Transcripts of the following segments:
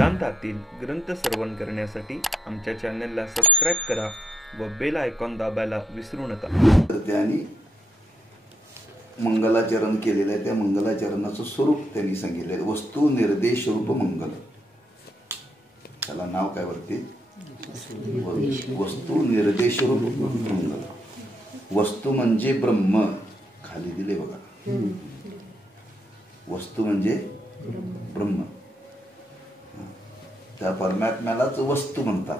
वेदांतातील ग्रंथ श्रवण करण्यासाठी आमच्या चॅनलला सबस्क्राईब करा व बेल आयकॉन दाबायला विसरू नका. त्यांनी मंगलाचरण केलेलं आहे. त्या मंगलाचरणाचं स्वरूप त्यांनी सांगितलं आहे. वस्तू निर्देश रूप मंगल. त्याला नाव काय वरती? वस्तू निर्देश रूप मंगल. वस्तू म्हणजे ब्रह्म, खाली दिले बघा. वस्तू म्हणजे ब्रह्म. त्या परमात्म्यालाच वस्तू म्हणतात.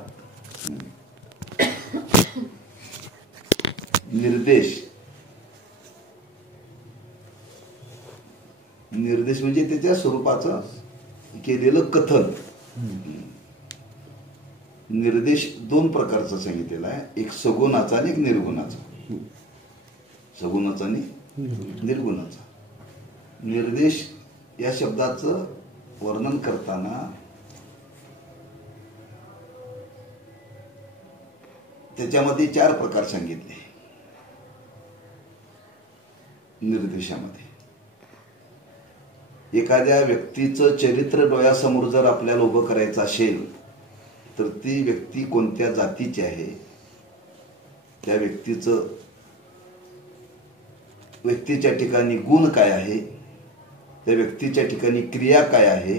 निर्देश, निर्देश म्हणजे त्याच्या स्वरूपाचं केलेलं कथन. निर्देश दोन प्रकारचा सांगितलेला आहे. एक सगुणाचा आणि एक निर्गुणाचा. सगुणाचा आणि निर्गुणाचा. निर्देश या शब्दाचं वर्णन करताना त्याच्यामध्ये 4 प्रकार सांगितले. निर्देशामध्ये एखाद्या व्यक्तीचं चरित्र डोळ्यासमोर जर आपल्याला उभं करायचं असेल तर ती व्यक्ती कोणत्या जातीची आहे, त्या व्यक्तीच्या ठिकाणी गुण काय आहे, त्या व्यक्तीच्या ठिकाणी क्रिया काय आहे,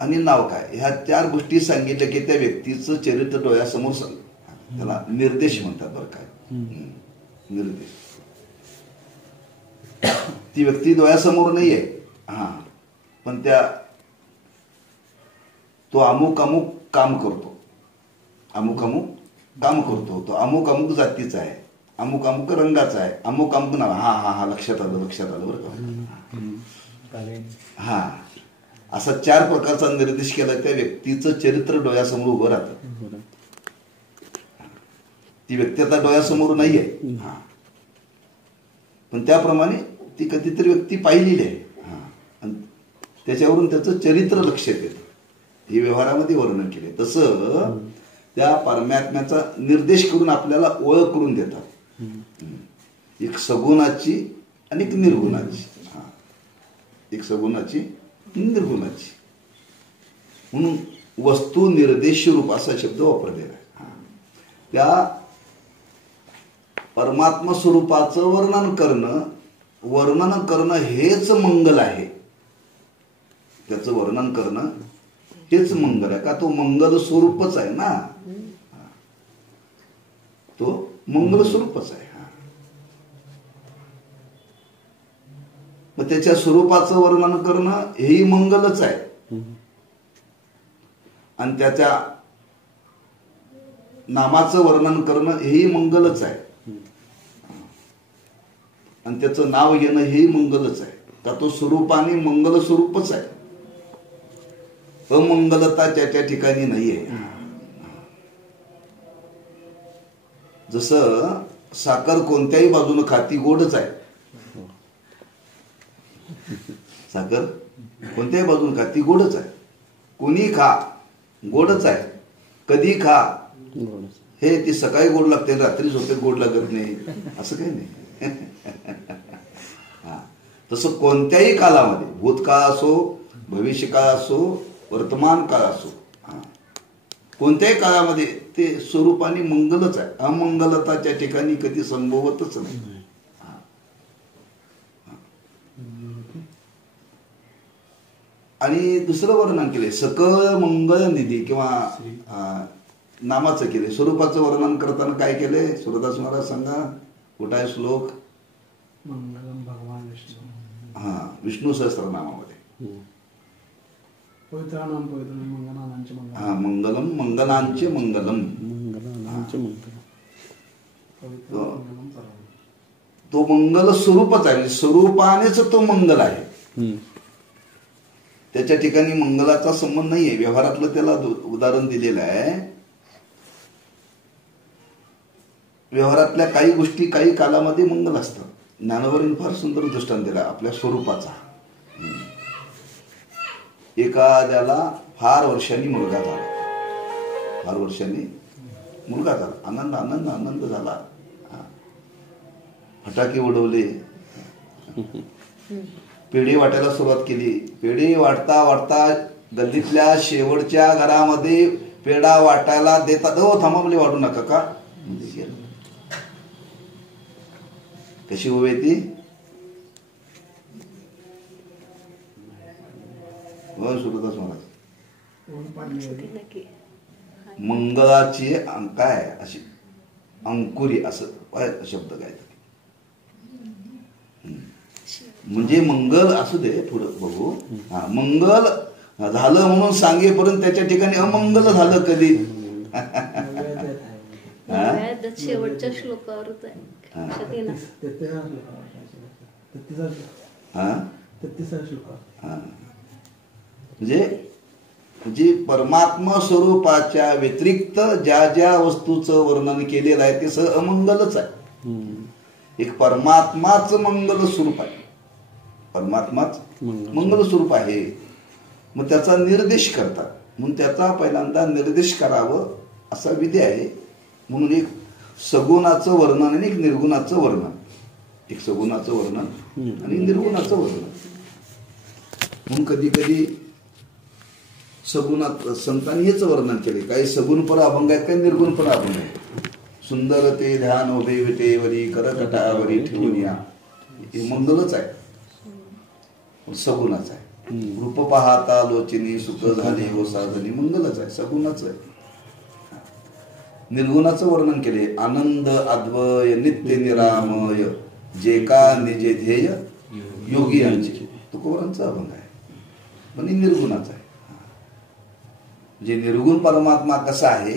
आणि नाव काय, ह्या 4 गोष्टी सांगितल्या की त्या व्यक्तीचं चरित्र डोळ्यासमोर त्याला निर्देश म्हणतात. बरं काय निर्देश. ती व्यक्ती डोळ्यासमोर नाहीये, पण तो अमुक अमुक काम करतो, अमुक अमुक काम करतो, तो अमुक अमुक जातीचा आहे, अमुक अमुक रंगाचा आहे, अमुक अमुक नाव. हा लक्षात आलं बरं का. असा 4 प्रकारचा निर्देश केला. त्या व्यक्तीचं चरित्र डोळ्यासमोर उभं राहतं. ती व्यक्ती आता डोळ्यासमोर नाहीये, पण त्याप्रमाणे ती कधीतरी व्यक्ती पाहिलेली आहे. त्याच्यावरून त्याचं चरित्र लक्षात येतं. हे व्यवहारामध्ये वर्णन केले. तसं त्या परमात्म्याचा निर्देश करून आपल्याला ओळख करून देतात. एक सगुणाची आणि एक निर्गुणाची. एक सगुणाची, निर्गुणाची. म्हणून वस्तू निर्देश रूप असा शब्द वापरलेला आहे. त्या परमात्मा स्वरूपाचं वर्णन करणं हेच मंगल आहे. त्याचं वर्णन करणं हेच मंगल आहे. का तो मंगल स्वरूपच आहे ना. तो मंगल स्वरूपच आहे. मग त्याच्या स्वरूपाचं वर्णन करणं हेही मंगलच आहे. आणि त्याच्या नामाचं वर्णन करणं हेही मंगलच आहे. आणि त्याचं नाव घेणं हेही मंगलच आहे. तर तो स्वरूपाने मंगल स्वरूपच आहे. अमंगलता त्याच्या ठिकाणी नाहीये. जसं साखर कोणत्याही बाजूने खाती गोडच आहे. साखर कोणत्याही बाजूने खाती गोडच आहे. कोणी खा गोडच आहे. कधी खा हे ती सकाळी गोड लागते, रात्री झोपेत गोड लागत नाही, असं काही नाही. तसं कोणत्याही काळामध्ये, भूतकाळ असो, भविष्यकाळ असो, वर्तमान काळ असो, कोणत्याही काळामध्ये ते स्वरूपाने मंगलच आहे. अमंगलता त्या ठिकाणी कधी संभवतच नाही. आणि दुसरं वर्णन केले सकळ मंगल निधी किंवा नामाचं केले. स्वरूपाचं वर्णन करताना काय केले सूरदास महाराज सांगा. कुठं आहे श्लोक? मंगलम भगवान विष्णू. विष्णू सहस्त्रनामामध्ये मंगलम मंगलांचे मंगलम. तो मंगल स्वरूपच आहे. स्वरूपानेच तो मंगल आहे. त्याच्या ठिकाणी मंगलाचा संबंध नाहीये. व्यवहारातलं त्याला उदाहरण दिलेलं आहे. व्यवहारातल्या काही गोष्टी काही कालामध्ये मंगल असतात. ज्ञानवरील फार सुंदर दृष्टांत दिला आपल्या स्वरूपाचा. एखाद्याला फार वर्षांनी मुलगा झाला. आनंद झाला. फटाके उडवले, पेढे वाटायला सुरुवात केली. पेढे वाटता वाटता गल्लीतल्या शेवटच्या घरामध्ये पेढा वाटायला देतात. हो थांबा मुली वाढू नका का. कशी उभी आहे ती. सुरदास महाराज मंगळाची काय अशी अंकुरी असं शब्द काय म्हणजे मंगल असू दे पुढं बघू. हा मंगल झालं म्हणून सांगेपर्यंत त्याच्या ठिकाणी अमंगल झालं कधी. शेवटच्या श्लोकावर म्हणजे परमात्मा स्वरूपाच्या व्यतिरिक्त ज्या ज्या वस्तूचं वर्णन केलेलं आहे ते सगळं अमंगलच आहे. एक परमात्माच मंगल स्वरूप आहे. परमात्माच मंगल स्वरूप आहे. मग त्याचा निर्देश करतात म्हणून त्याचा पहिल्यांदा निर्देश करावं असा विधी आहे. म्हणून एक सगुणाचं वर्णन आणि एक निर्गुणाचं वर्णन. एक सगुणाचं वर्णन आणि निर्गुणाचं वर्णन. म्हणून कधी कधी सगुणात संतांनी हेच वर्णन केले. काही सगुण पर अभंग आहेत काही निर्गुण पर अभंग आहेत. सुंदर ते ध्यान उभे विटेवरी करकटावरी ठेवून या हे मंगलच आहे. सगुणाच आहे. रूप पाहता लोचिनी सुख झाली व साधनी मंगलच आहे. सगुणाच आहे. निर्गुणाचं वर्णन केले. आनंद अद्वय नित्य निरामय जे का निजे ध्येय योगी यांचे तुकोबारांचा अभंग आहे. पण निर्गुणाचा आहे. जे निर्गुण परमात्मा कसा आहे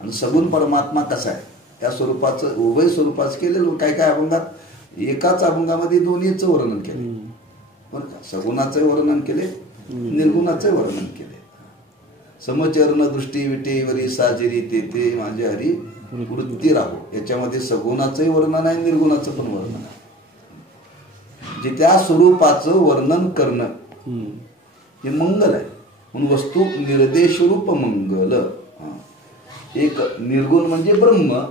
आणि सगुण परमात्मा कसा आहे त्या स्वरूपाचं उभय स्वरूपाचं केलेलं. काय काय अभंगात एकाच अभंगामध्ये दोन्हीचं वर्णन केले. बरं का. सगुणाचं वर्णन केले निर्गुणाचं वर्णन केले. समचरण दृष्टी विटेवरी साजिरी ते माझे हरी वृत्ती राहो. याच्यामध्ये सगुणाचंही वर्णन आहे निर्गुणाचं पण वर्णन आहे. जे त्या स्वरूपाचं वर्णन करणं हे मंगल आहे. म्हणून वस्तू निर्देश रूप मंगल. एक निर्गुण म्हणजे ब्रह्म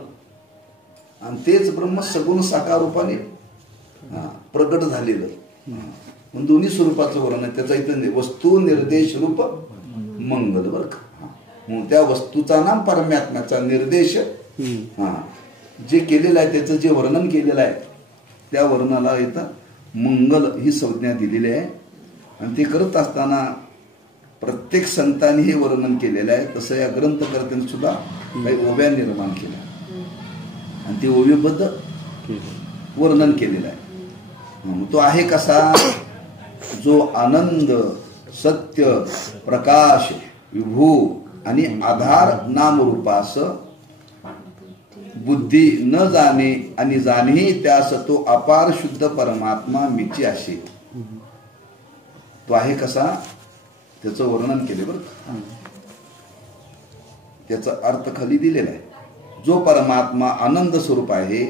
आणि तेच ब्रह्म सगुण साकार रूपाने प्रकट झालेलं. म्हणून दोन्ही स्वरूपाचं वर्णन आहे. त्याचा इथं वस्तू निर्देश रूप मंगल. बर का. म्हणून त्या वस्तूचा नाम परमात्म्याचा निर्देश जे केलेलं आहे त्याचं जे वर्णन केलेलं आहे त्या वर्णनाला इथं मंगल ही संज्ञा दिलेली आहे. आणि ते करत असताना प्रत्येक संतांनी हे वर्णन केलेलं आहे. तसं या ग्रंथकर्त्यांनी सुद्धा काही ओव्या निर्माण केल्या आणि ते ओवीबद्ध वर्णन केलेलं आहे. तो आहे कसा. जो आनंद सत्य प्रकाश विभू आणि आधार नामरूपास बुद्धी न जाणे आणि जाणे त्यास तो अपार शुद्ध परमात्मा मीची असे. तो आहे कसा त्याचं वर्णन केले. बरं त्याचा अर्थ खाली दिलेला आहे. जो परमात्मा आनंद स्वरूप आहे.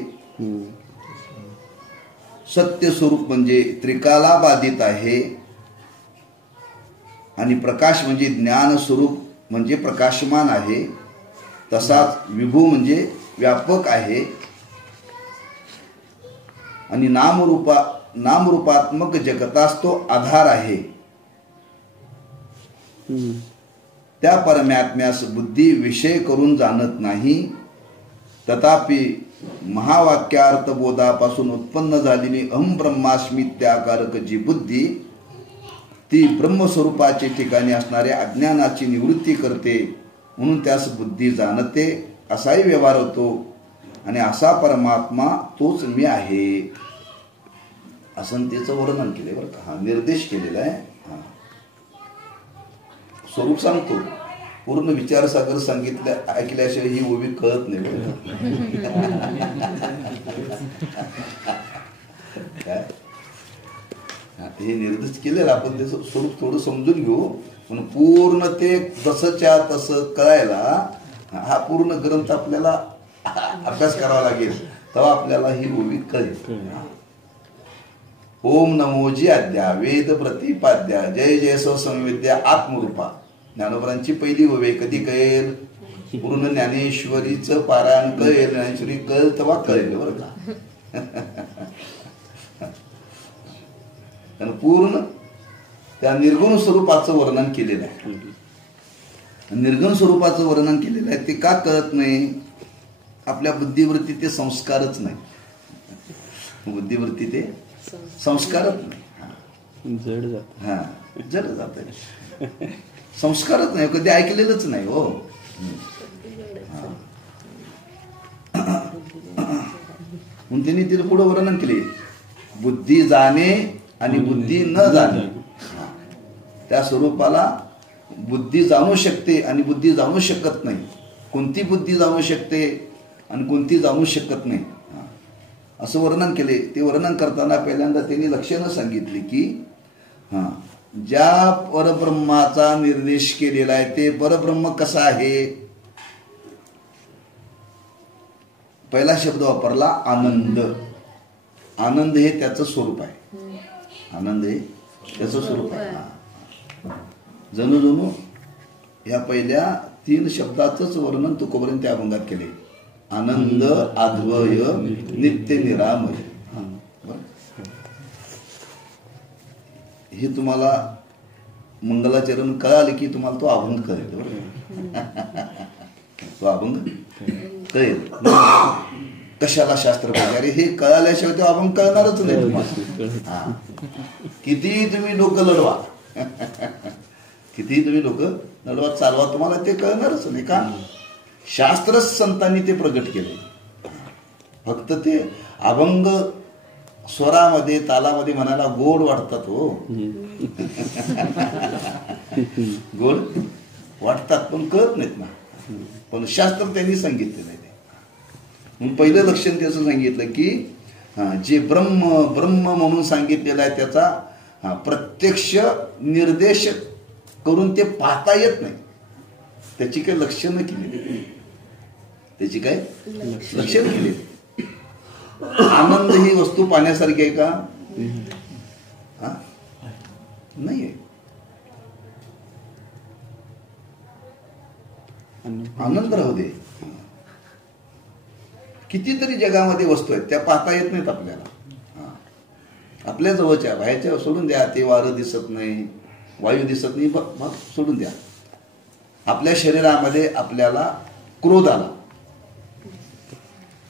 सत्य स्वरूप म्हणजे त्रिकाला बाधित आहे. आणि प्रकाश म्हणजे ज्ञान स्वरूप म्हणजे प्रकाशमान आहे. तसाच विभू म्हणजे व्यापक आहे. आणि नामरूपात्मक जगतास तो आधार आहे. त्या परमात्म्यास बुद्धी विषय करून जाणत नाही. तथापि महावाक्यार्थ बोधापासून उत्पन्न झालेली अहम ब्रह्मास्मी त्याकारक जी बुद्धी ती ब्रह्मस्वरूपाचे ठिकाणी असणाऱ्या अज्ञानाची निवृत्ती करते. म्हणून त्यास बुद्धी जाणते असाही व्यवहार होतो. आणि असा परमात्मा तोच मी आहे असं त्याचं वर्णन केले. बरं का. हा निर्देश केलेला आहे. स्वरूप सांगतो. पूर्ण विचारसागर सांगितलं ऐकल्याशिवाय ही ओवी कळत नाही. हे निर्देश केलेलं आपण त्याचं स्वरूप थोडं समजून घेऊ. पण पूर्ण ते तसंच्या तसं कळायला हा पूर्ण ग्रंथ आपल्याला अभ्यास करावा लागेल. तेव्हा आपल्याला ही ओवी कळेल. ओम नमोजी आद्या वेद प्रतिपाद्या जय जय सो संविद्या आत्मरूपा. ज्ञानोबरांची पहिली ओवी कधी कळेल. पूर्ण ज्ञानेश्वरीचं पारायण कळेल. ज्ञानेश्वरी कळेल तेव्हा कळेल. बरं का. त्यानं पूर्ण त्या निर्गुण स्वरूपाचं वर्णन केलेलं आहे. निर्गुण स्वरूपाचं वर्णन केलेलं आहे. ते का कळत नाही? आपल्या बुद्धिवृत्ती ते संस्कारच नाही. बुद्धिवृत्ती ते संस्कारच नाही. जड जात. हा जड जात. संस्कारच नाही, कधी ऐकलेलंच नाही हो. म्हणून त्यांनी तिला पुढे वर्णन केले, बुद्धी जाणे आणि बुद्धी न जाणे. त्या स्वरूपाला बुद्धी जाणू शकते आणि बुद्धी जाणू शकत नाही. कोणती बुद्धी जाणू शकते आणि कोणती जाणू शकत नाही असं वर्णन केले. ते वर्णन करताना पहिल्यांदा त्यांनी लक्षणं सांगितली की ज्या परब्रह्माचा निर्देश केलेला आहे ते परब्रह्म कसा आहे. पहिला शब्द वापरला आनंद. आनंद हे त्याचं स्वरूप आहे. आनंद हे त्याचं स्वरूप आहे. जणू जणू ह्या पहिल्या 3 शब्दाचंच वर्णन तुकोबऱ्याने त्या अभंगात केले. आनंद आद्वय नित्य निरामय. हे तुम्हाला मंगलाचरण कळाले की तुम्हाला तो अभंग कळेल. तो अभंग कळेल. कशाला शास्त्र पाहिजे? अरे हे कळाल्याशिवाय तो अभंग कळणारच नाही तुम्हाला. कितीही तुम्ही डोकं लढवा, कितीही तुम्ही डोकं लढवा चालवा, तुम्हाला ते कळणारच नाही. का? शास्त्रच संतांनी ते प्रगट केले. फक्त ते अभंग स्वरामध्ये तालामध्ये म्हणायला गोड वाटतात हो. गोड वाटतात पण कळत नाहीत ना. पण शास्त्र त्यांनी सांगितलेलं आहे. म्हणून पहिलं लक्षण त्याचं सांगितलं की जे ब्रह्म ब्रह्म म्हणून सांगितलेलं आहे त्याचा प्रत्यक्ष निर्देश करून ते पाहता येत नाही. त्याची काही लक्षणं केली, त्याची काय लक्षणं केली. आनंद ही वस्तू पाहण्यासारखी आहे का? नाही आहे. आनंद राहू दे. कितीतरी जगामध्ये वस्तू आहेत त्या पाहता येत नाहीत आपल्याला. आपल्या जवळच्या बाहेरच्या सोडून द्या. ते वारं दिसत नाही, वायू दिसत नाही, मग सोडून द्या. आपल्या शरीरामध्ये आपल्याला क्रोध आला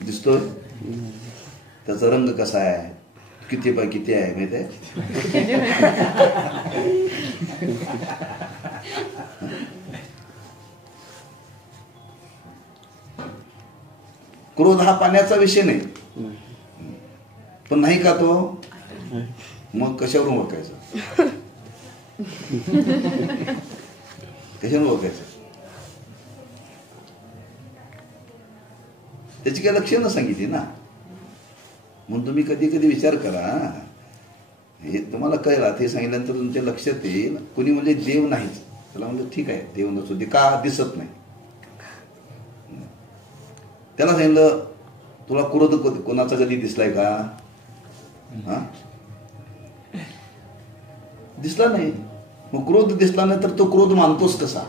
दिसतोय. त्याचा रंग कसा आहे, किती बाय किती आहे माहित आहे? क्रोध हा पाण्याचा विषय नाही. पण नाही का तो? मग कशावरून ओळखायचं? कशावरून ओळखायचं? त्याची काय लक्षणं सांगितली ना. म्हणून तुम्ही कधी कधी विचार करा. हे तुम्हाला कळला ते सांगितल्यानंतर तुमच्या लक्षात येईल. कुणी म्हणजे देव नाहीच, त्याला म्हणलं ठीक आहे देव नसू दे, का दिसत नाही. त्याला सांगितलं तुला क्रोध कोणाचा कधी दिसलाय का? दिसला नाही. मग क्रोध दिसला नाही तर तो क्रोध मानतोस कसा?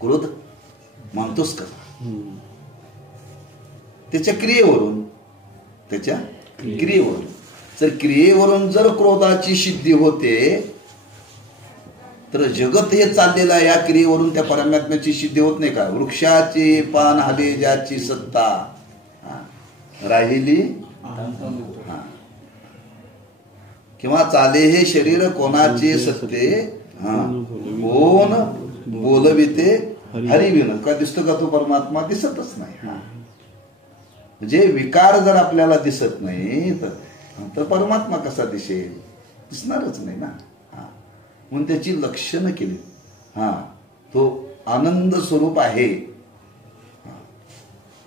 क्रोध मानतोस कसा? त्याच्या क्रियेवरून. त्याच्या क्रियेवरून. जर क्रियेवरून जर क्रोधाची सिद्धी होते तर जगत हे चाललेलं आहे या क्रियेवरून त्या परमात्म्याची सिद्धी होत नाही का? वृक्षाचे पान हले ज्याची सत्ता राहिली किंवा चाले हे शरीर कोणाचे सत्ते कोण बोलविते हरिविन. का दिसतो का तो परमात्मा? दिसतच नाही. म्हणजे विकार जर आपल्याला दिसत नाही तर परमात्मा कसा दिसेल? दिसणारच नाही ना. म्हणून त्याची लक्षणं केली. तो आनंद स्वरूप आहे.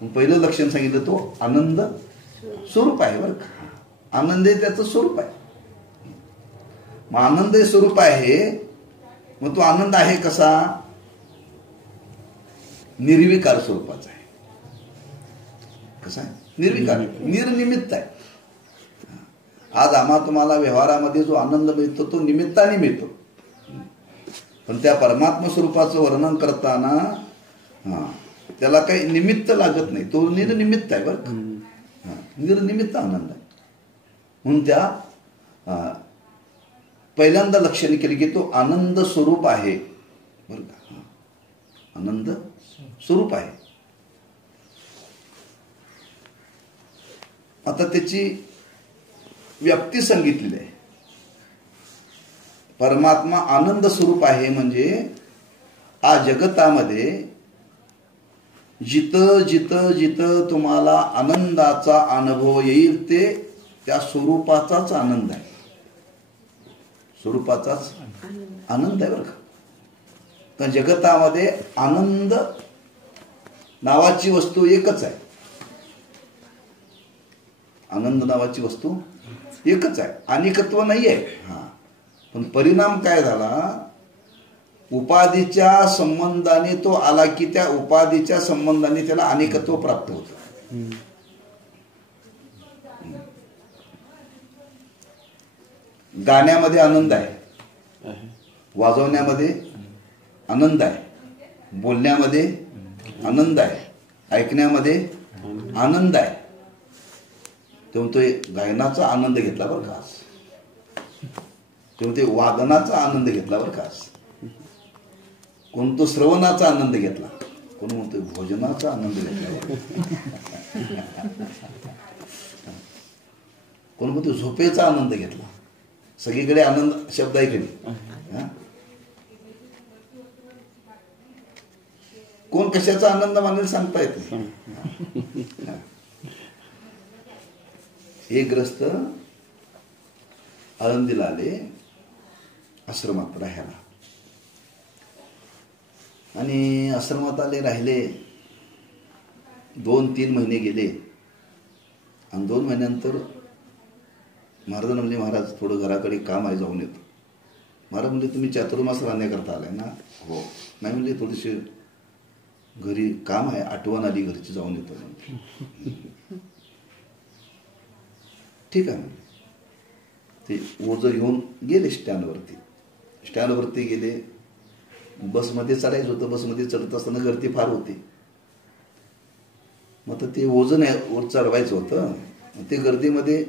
पहिलं लक्षण सांगितलं तो आनंद स्वरूप आहे बरं का. आनंद हे त्याचं स्वरूप आहे. मग आनंद हे स्वरूप आहे. मग तो आनंद आहे कसा? निर्विकार स्वरूपाचा आहे. कसा आहे? निर्विकार, निर्निमित्त आहे. आज तुम्हाला व्यवहारामध्ये जो आनंद मिळतो तो निमित्ताने मिळतो. पण त्या परमात्मा स्वरूपाचं वर्णन करताना त्याला काही निमित्त लागत नाही. तो निर्निमित्त आहे बरं का. निर्निमित्त आनंद आहे. म्हणून त्या पहिल्यांदा लक्षाने केले की तो आनंद स्वरूप आहे बरं का. आनंद स्वरूप आहे. आता त्याची व्याप्ती सांगितलेली आहे. परमात्मा आनंद स्वरूप आहे म्हणजे आ जगतामध्ये जिथं जिथं जिथं तुम्हाला आनंदाचा अनुभव येईल ते त्या स्वरूपाचाच आनंद आहे. स्वरूपाचाच आनंद आहे बरं का. कारण जगतामध्ये आनंद नावाची वस्तू एकच आहे. आनंद नावाची वस्तू एकच आहे. अनेकत्व नाही आहे. हा, पण परिणाम काय झाला, उपाधीच्या संबंधाने तो आला की त्या उपाधीच्या संबंधाने त्याला अनेकत्व प्राप्त होतं. गाण्यामध्ये आनंद आहे, वाजवण्यामध्ये आनंद आहे, बोलण्यामध्ये आनंद आहे, ऐकण्यामध्ये आनंद आहे. तेव्हा तो गायनाचा आनंद घेतला बरं का. तेव्हा ते वादनाचा आनंद घेतला बरं का. कोण तो श्रवणाचा आनंद घेतला, कोण म्हणतो भोजनाचा आनंद घेतला, कोण म्हणतो झोपेचा आनंद घेतला. सगळीकडे आनंद शब्द ऐकले. कोण कशाचा आनंद मानेल सांगता येत नाही. एक ग्रस्त आळंदीला आले आश्रमात राहायला. आणि आश्रमात आले, राहिले 2-3 महिने गेले. आणि 2 महिन्यानंतर महाराजांना म्हणजे महाराज थोडं घराकडे काम आहे, जाऊन येतो. महाराज म्हणजे तुम्ही चातुर्मास राहण्याकरता आलाय ना. हो. नाही म्हणजे थोडीशी घरी काम आहे, आठवण आली घरची, जाऊन येतो. ठीक आहे. ते ओझं घेऊन गेले स्टँडवरती. स्टँडवरती गेले. बसमध्ये चढायचं होतं. बसमध्ये चढत असताना गर्दी फार होती. मग ते ओझं वर चढवायचं होतं. ते गर्दीमध्ये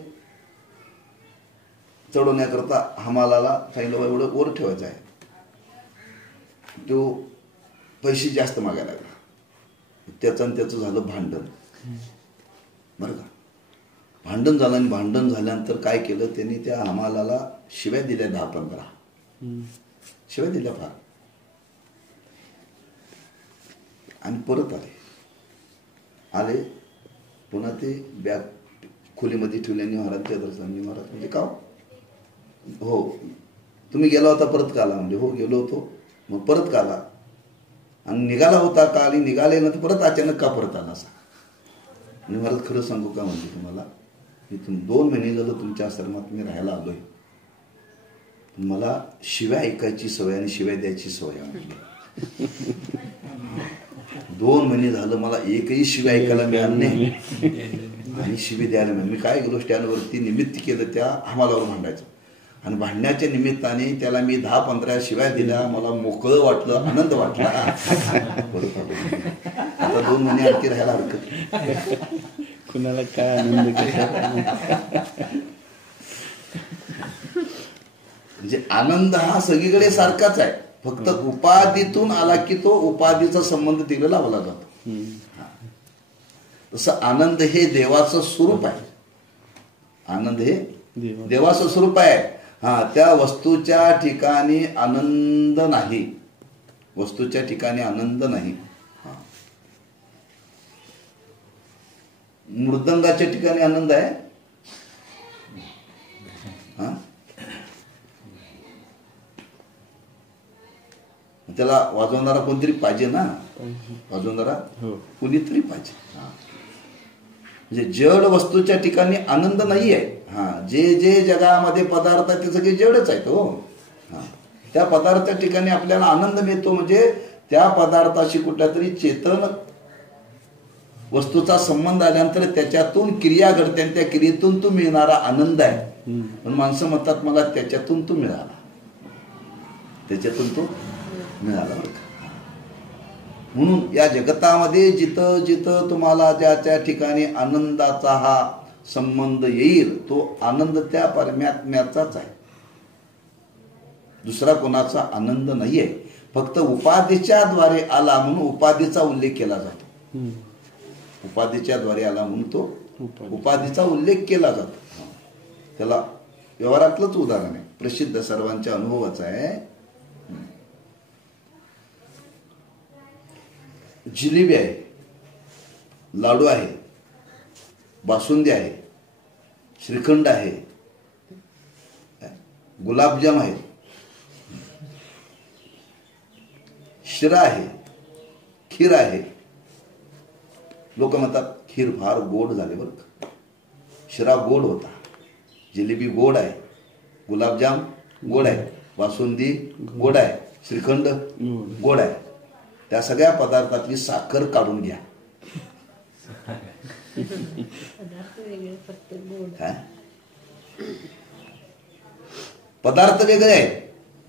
चढवण्याकरता हमालाला सांगितलं एवढं वर ठेवायचं आहे. तो पैसे जास्त मागायला लागला. त्याचं आणि त्याचं झालं भांडण बरं का. भांडण झालं आणि भांडण झाल्यानंतर काय केलं त्यांनी, त्या हमालाला शिव्या दिल्या 10-15 शिव्या दिल्या फार. आणि परत आले पुन्हा ते बॅग खोलीमध्ये ठेवल्याने महाराजच्या दर्शनाने. महाराज म्हणजे का हो तुम्ही गेला होता परत का आला. म्हणजे हो गेलो होतो. मग परत का आला. आणि निघाला होता का. आणि निघाले ना तर परत अचानक का परत आला असा. आणि महाराज खरं सांगू का म्हणजे तुम्हाला, मी 2 महिने झालं तुमच्या आश्रमात मी राहायला आलोय. मला शिव्या ऐकायची सवय आणि शिव्या द्यायची सवय आहे. 2 महिने झालं मला एकही शिव्या ऐकायला मिळालं नाही आणि शिवी द्यायला मिळाली. मी काय गेलो स्टँडवरती, निमित्त केलं त्या हमालावर भांडायचं. आणि भांडण्याच्या निमित्ताने त्याला मी 10-15 शिव्या दिल्या. मला मोकळं वाटलं, आनंद वाटला. आता 2 महिने आणखी राहायला हरकत. कुणाला काय आनंद म्हणजे आनंद हा सगळीकडे सारखाच आहे. फक्त उपाधीतून आला की तो उपाधीचा संबंध तिला लावला जातो. तसं आनंद हे देवाचं स्वरूप आहे. आनंद हे देवाचं स्वरूप आहे. त्या वस्तूच्या ठिकाणी आनंद नाही. वस्तूच्या ठिकाणी आनंद नाही. मृदंगाच्या ठिकाणी आनंद आहे. त्याला वाजवणारा कोणतरी पाहिजे ना. वाजवणारा कोणीतरी पाहिजे. म्हणजे जड वस्तूच्या ठिकाणी आनंद नाही आहे. जे जे जगामध्ये पदार्थ आहेत ते सगळे जडच आहेत. हो, त्या पदार्थाच्या ठिकाणी आपल्याला आनंद मिळतो. म्हणजे त्या पदार्थाशी कुठल्यातरी चेतन वस्तूचा संबंध आल्यानंतर त्याच्यातून क्रिया घडते आणि त्या क्रियेतून तो मिळणारा आनंद आहे. पण माणसं म्हणतात मला त्याच्यातून तो मिळाला, त्याच्यातून तो मिळाला. म्हणून या जगतामध्ये जिथं जिथं तुम्हाला ज्या त्या ठिकाणी आनंदाचा हा संबंध येईल तो आनंद त्या परमात्म्याचाच आहे, दुसरा कोणाचा आनंद नाहीये. फक्त उपाधीच्या द्वारे आला म्हणून उपाधीचा उल्लेख केला जातो. उपाधीच्या द्वारे आला म्हणून तो उपाधीचा उल्लेख केला जातो. त्याला व्यवहारातलंच उदाहरण आहे, प्रसिद्ध सर्वांच्या अनुभवाचं आहे. जिलेबी आहे, लाडू आहे, बासुंदी आहे, श्रीखंड आहे, गुलाबजाम आहे, शिरा आहे, खीर आहे. लोक म्हणतात खीर फार गोड झाले बरं का. शिरा गोड होता, जिलेबी गोड आहे, गुलाबजाम गोड आहे, बासुंदी गोड आहे, श्रीखंड गोड आहे. त्या सगळ्या पदार्थातली साखर काढून घ्या. पदार्थ वेगळे फक्त गोड. पदार्थ वेगळे आहेत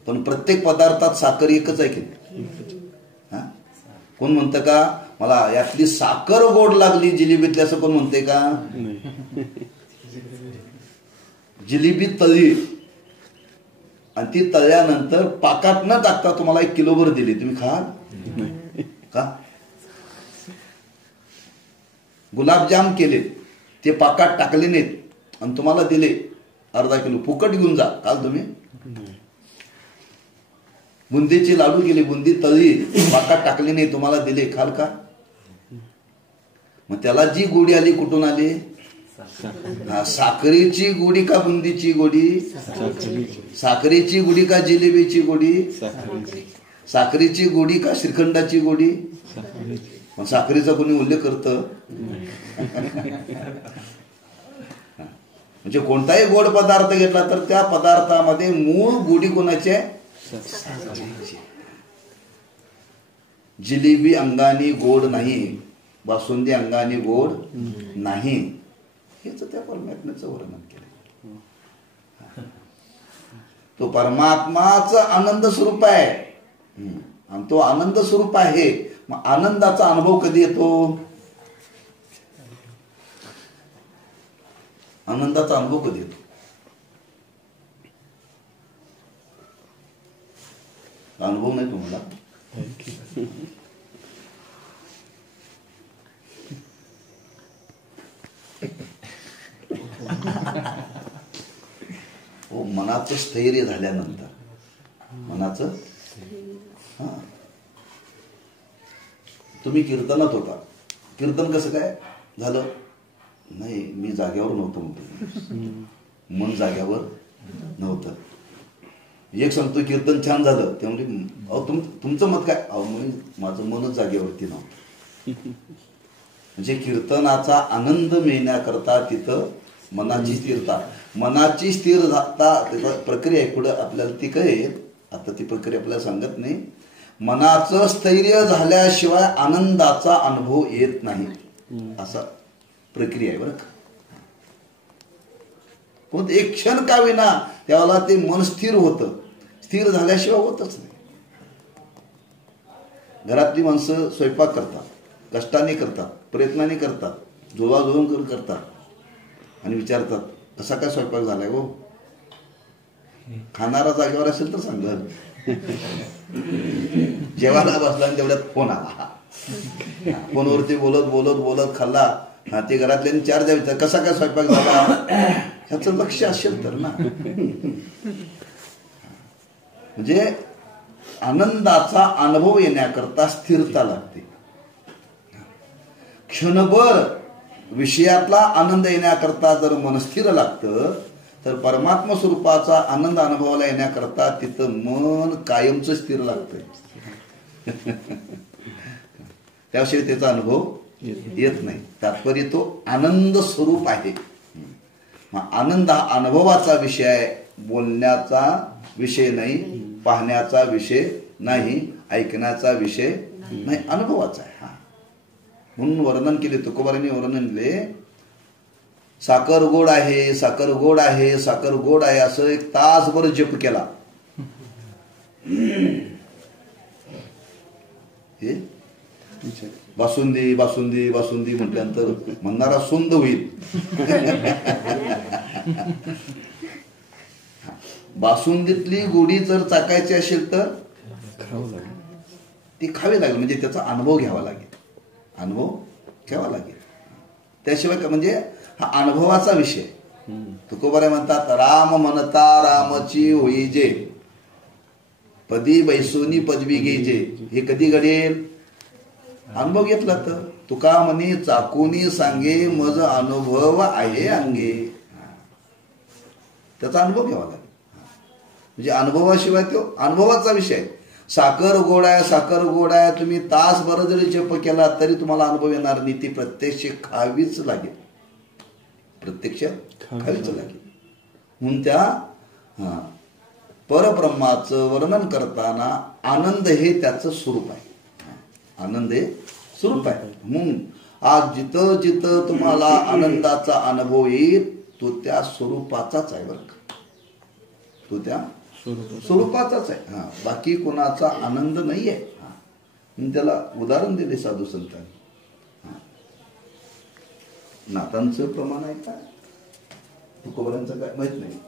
पण प्रत्येक पदार्थात साखर एकच आहे की नाही. कोण म्हणतं का मला यातली साखर गोड लागली जिलेबीतली, असं कोण म्हणते का? जिलेबी तळली आणि ती तळल्यानंतर पाकात न टाकता तुम्हाला 1 किलोभर दिली, तुम्ही खाल का? गुलाबजाम केले, ते पाकात टाकले नाहीत आणि तुम्हाला दिले अर्धा किलो, फुकट घेऊन जा, काल तुम्ही? बुंदीचे लाडू केले, बुंदी तळली, पाकात टाकले नाही, तुम्हाला दिले, खाल का? मग त्याला जी गोडी आली कुठून आली? साखरेची गोडी का बुंदीची गोडी? साखरेची गोडी का जिलेबीची गोडी? साखरेची गोडी का श्रीखंडाची गोडी? मग साखरेचा कोणी उल्लेख करतं? म्हणजे कोणताही गोड पदार्थ घेतला तर त्या पदार्थामध्ये मूळ गोडी कोणाची आहे? जिलेबी अंगाने गोड नाही, बासुंदी अंगाने गोड नाही, हेच त्या परमात्म्याचं वर्णन केलं. तो परमात्माचं आनंद स्वरूप आहे आणि तो आनंद स्वरूप आहे. मग आनंदाचा अनुभव कधी येतो? आनंदाचा अनुभव कधी येतो? अनुभव नाही तुम्हाला? हो, मनाचं स्थैर्य झाल्यानंतर, मनाचं तुम्ही कीर्तनात होता, कीर्तन कसं काय झालं? नाही, मी जाग्यावर नव्हतो म्हणतो, मन जाग्यावर नव्हतं. एक सांगतो कीर्तन छान झालं, ते म्हणजे अहो तुमचं मत काय? अहो माझं मनच जागेवरती नव्हतं. म्हणजे कीर्तनाचा आनंद मिळण्याकरता तिथं मनाची स्थिरता, मनाची स्थिरता प्रक्रिया आहे. पुढं आपल्याला ती कळेल, आता ती प्रक्रिया आपल्याला सांगत नाही. मनाचं स्थैर्य झाल्याशिवाय आनंदाचा अनुभव येत नाही, असा प्रक्रिया आहे बरं का. पण एक क्षण का विना त्याला ते मन स्थिर होतं, स्थिर झाल्याशिवाय होतच नाही. घरातली माणसं स्वयंपाक करतात, कष्टाने करतात, प्रयत्नाने करतात, जुळवाजुळवून करून करतात आणि विचारतात कसा काय स्वयंपाक झालाय हो? खाणारा जागेवर असेल तर सांगल. जेवायला बसला आणि तेवढ्यात फोन आला, फोनवरती बोलत बोलत बोलत खाल्ला. ते घरातल्या 4 विचार कसा काय स्वयंपाक झाला, ह्याचं लक्ष असेल तर ना. म्हणजे आनंदाचा अनुभव येण्याकरता स्थिरता लागते. क्षणभर विषयातला आनंद येण्याकरता जर मन स्थिर लागतं तर परमात्मा स्वरूपाचा आनंद अनुभवाला येण्याकरता तिथं मन कायमचं स्थिर लागतंय. त्याशिवाय त्याचा अनुभव येत नाही. तात्पर्य तो आनंद स्वरूप आहे. आनंद हा अनुभवाचा विषय आहे, बोलण्याचा विषय नाही, पाहण्याचा विषय नाही, ऐकण्याचा विषय नाही, अनुभवाचा आहे. म्हणून वर्णन केले, तुकोबारांनी वर्णन केले, साखर गोड आहे, साखर गोड आहे, साखर गोड आहे, असं 1 तासभर जप केला. हे बासुंदी बासुंदी बासुंदी म्हटल्यानंतर म्हणणारा सुंद होईल. बासुंदीतली गोडी जर चाकायची असेल तर ती खावी लागेल, म्हणजे त्याचा अनुभव घ्यावा लागेल, अनुभव घ्यावा लागेल. त्याशिवाय म्हणजे हा अनुभवाचा विषय. तुकोबाराय म्हणतात, राम म्हणता रामची होई जे, पदी बैसोनी पदवी घ्यायचे. हे कधी घडेल? अनुभव घेतला तर. तुका म्हणे चाकूनी सांगे मज अनुभव आहे अंगे. त्याचा अनुभव घ्यावा लागेल, म्हणजे अनुभवाशिवाय तो अनुभवाचा विषय. साखर गोड आहे, साखर गोड आहे, तुम्ही तासभर जरी जप केला तरी तुम्हाला अनुभव येणार नाही. ती प्रत्यक्ष खावीच लागेल, प्रत्यक्ष खावीच लागेल. म्हणून त्या परब्रह्माचं वर्णन करताना आनंद हे त्याचं स्वरूप आहे. आनंद हे स्वरूप आहे. म्हणून आज जिथं जिथं तुम्हाला आनंदाचा अनुभव येईल तो त्या स्वरूपाचाच आहे बरं का, तो त्या स्वरूपाचाच आहे. बाकी कोणाचा आनंद नाही आहे. त्याला उदाहरण दिले साधू संतांनी. नातांचं प्रमाण आहे काय, तुकोबारांचं काय माहित नाही.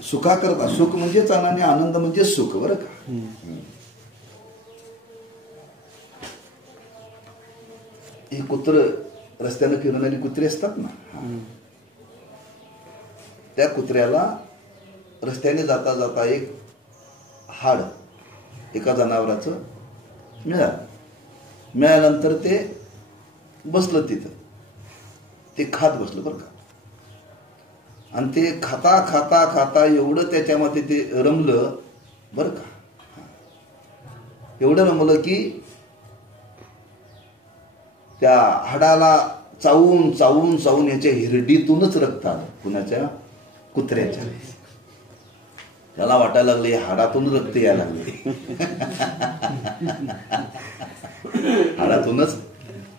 सुखा करता, सुख म्हणजेच आनंद, आनंद म्हणजे सुख बरं का. हे कुत्र रस्त्यानं फिरणारी कुत्री असतात ना, त्या कुत्र्याला रस्त्याने जाता जाता एक हाड एका जनावराचं मिळाल्यानंतर ते बसलं तिथं, ते खात बसलं बरं का. आणि ते खाता खाता खाता एवढं त्याच्यामध्ये ते रमलं बरं का, एवढं रमलं की त्या हाडाला चावून चावून चावून याच्या हिरडीतूनच रक्त आलं. कुणाच्या? कुत्र्याच्या. त्याला वाटायला लागले हाडातून रक्त यायला लागले, हाडातूनच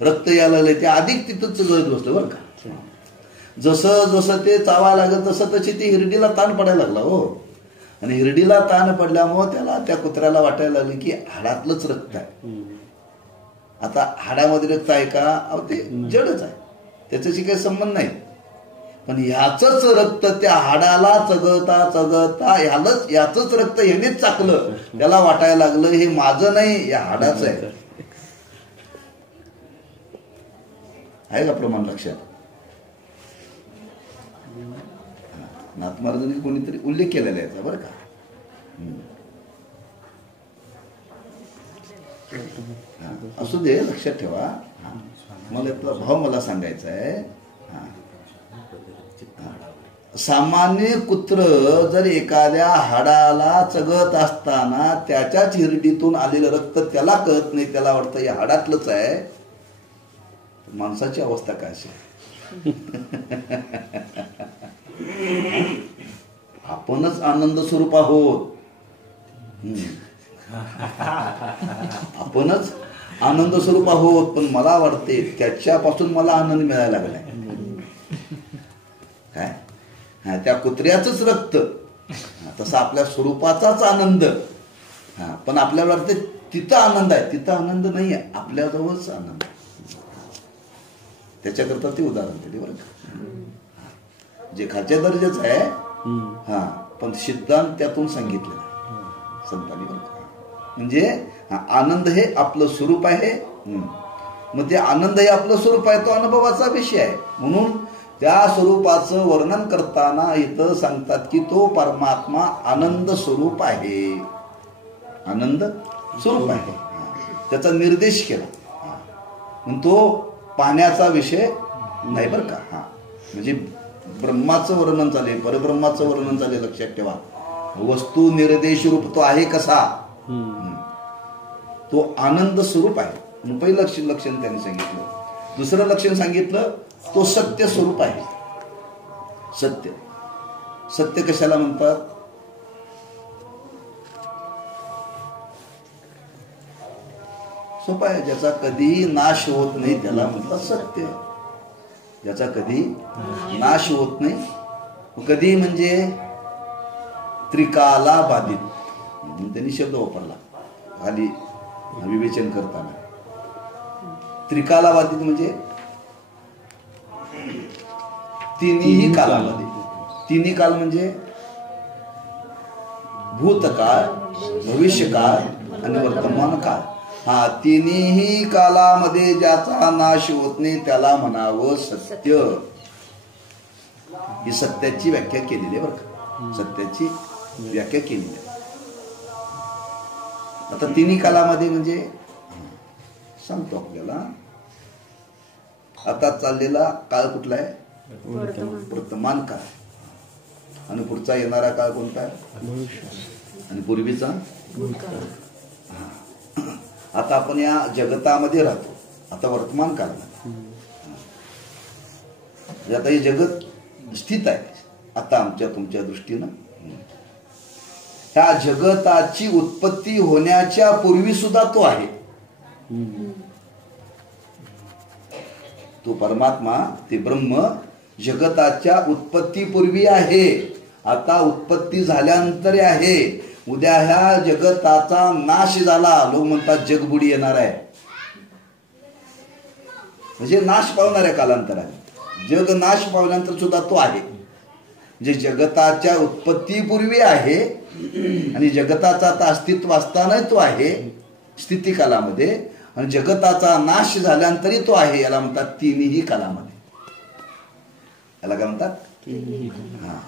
रक्त यायला लागले. ते अधिक तिथंच गळत बसलं बरं का. जसं जसं ते चावायला लागलं तसं तशी ती हिरडीला ताण पडायला लागला हो. आणि हिरडीला ताण पडल्यामुळे त्याला त्या कुत्र्याला वाटायला लागले की हाडातलंच रक्त आहे. आता हाडामध्ये रक्त आहे का? अहो ते जडच आहे, त्याच्याशी काही संबंध नाही. पण ह्याच रक्त त्या हाडाला चगळता चगळता याच रक्त ह्यानेच चाकलं. त्याला वाटायला लागलं हे माझं नाही, या हाडाचं आहे. आहे का प्रमाण लक्षात? नाथ महाराजांनी कोणीतरी उल्लेख केलेला आहे बरं का. असू दे, लक्षात ठेवा. मला यातला भाव मला सांगायचा आहे. सामान्य कुत्र जर एखाद्या हाडाला चगत असताना त्याच्याच हिरडीतून आलेलं रक्त त्याला कळत नाही, त्याला वाटतं या हाडातलंच आहे. माणसाची अवस्था काय असेल? आपणच आनंद स्वरूप आहोत, आपणच आनंद स्वरूप आहोत. पण मला वाटते त्याच्यापासून मला आनंद मिळायला लागलाय काय. त्या कुत्र्याचंच रक्त, तसा आपल्या स्वरूपाचाच आनंद. पण आपल्याला वाटते तिथं आनंद आहे, तिथं आनंद नाही आहे, आपल्याजवळच आनंद आहे. त्याच्याकरता ते उदाहरण दिले बरं का. जे खालच्या दर्जाचं आहे पण सिद्धांत त्यातून सांगितलेला संतांनी बरं का. म्हणजे आनंद हे आपलं स्वरूप आहे. मग ते आनंद हे आपलं स्वरूप आहे, तो अनुभवाचा विषय आहे. म्हणून त्या स्वरूपाचं वर्णन करताना इथं सांगतात की तो परमात्मा आनंद स्वरूप आहे, आनंद स्वरूप आहे. त्याचा निर्देश केला. म्हणून तो पाहण्याचा विषय नाही बरं का. म्हणजे ब्रह्माचं वर्णन चालेल, परब्रह्माचं वर्णन चालेल. लक्षात ठेवा, वस्तू निर्देश रूप तो आहे कसा, तो आनंद स्वरूप आहे. पहिलं लक्षण त्यांनी सांगितलं. दुसरं लक्षण सांगितलं तो सत्य स्वरूप आहे. सत्य, सत्य कशाला म्हणतात? सोपं आहे, ज्याचा कधी नाश होत नाही त्याला म्हणतात सत्य. ज्याचा कधी नाश होत नाही. कधी म्हणजे त्रिकाला बाधित, म्हणून त्यांनी शब्द वापरला खाली विवेचन करताना. त्रिकालाबाधित म्हणजे तिन्ही कालामध्ये. तिन्ही काल म्हणजे भूतकाळ, भविष्यकाळ आणि वर्तमान काळ. हा तिन्ही कालामध्ये ज्याचा नाश होत नाही त्याला म्हणावं सत्य. ही सत्याची व्याख्या केलेली आहे बरं का, सत्याची व्याख्या केलेली आहे. आता तिन्ही कालामध्ये म्हणजे सांगतो आपल्याला. आता चाललेला काळ कुठला आहे? वर्तमान काळ. आणि पुढचा येणारा काळ कोणता आहे? आणि पूर्वीचा. आता आपण या जगतामध्ये राहतो. आता वर्तमान काळामध्ये आता हे जगत स्थित आहे आता आमच्या तुमच्या दृष्टीनं. ह्या जगताची उत्पत्ती होण्याच्या पूर्वी सुद्धा तो आहे. तो परमात्मा, ते ब्रह्म जगताच्या उत्पत्तीपूर्वी आहे. आता उत्पत्ती झाल्यानंतर आहे. उद्या ह्या जगताचा नाश झाला, लोक म्हणतात जगबुडी येणार आहे, म्हणजे नाश पावणाऱ्या कालांतराने. जग नाश पावल्यानंतर सुद्धा तो आहे. जे जगताच्या उत्पत्तीपूर्वी आहे आणि जगताचा आता अस्तित्व असताना तो आहे स्थिती कालामध्ये, आणि जगताचा नाश झाल्यानंतरही तो आहे. याला म्हणतात तिन्ही कालामध्ये. याला काय म्हणतात? हा.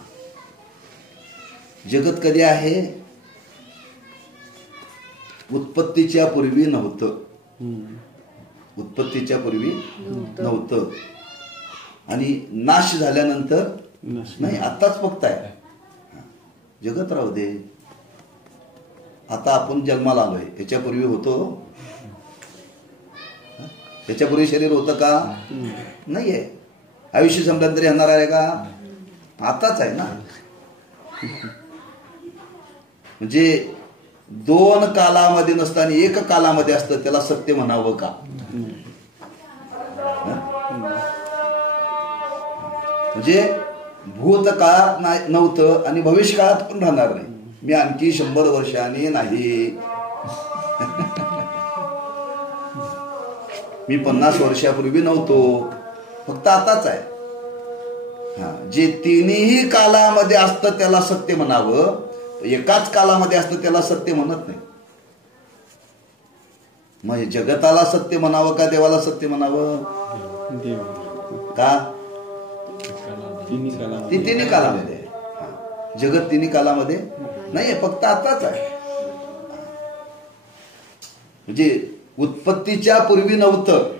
जगत कधी आहे? उत्पत्तीच्या पूर्वी नव्हतं. उत्पत्तीच्या पूर्वी नव्हतं आणि नाश झाल्यानंतर नाही, आताच फक्त आहे. जगत राहू दे. आता आपण जन्माला आलोय, याच्यापूर्वी होतो? याच्यापूर्वी शरीर होतं का? नाहीये. आयुष्य संपल्यानंतर येणार आहे का? आताच आहे ना. म्हणजे दोन कालामध्ये नसताना एक कालामध्ये असतं, त्याला सत्य म्हणावं का? म्हणजे भूतकाळात नव्हतं आणि भविष्य काळात पण राहणार नाही. मी आणखी 100 वर्षांनी नाही, मी 50 वर्षापूर्वी नव्हतो, फक्त आताच आहे. हा. जे तिन्ही कालामध्ये असतं त्याला सत्य म्हणावं, एकाच कालामध्ये असतं त्याला सत्य म्हणत नाही. मग जगताला सत्य म्हणावं का देवाला सत्य म्हणावं? का? ती तिन्ही कालामध्ये. जगत तिन्ही कालामध्ये नाहीये, फक्त आताच आहे. म्हणजे उत्पत्तीच्या पूर्वी नव्हतं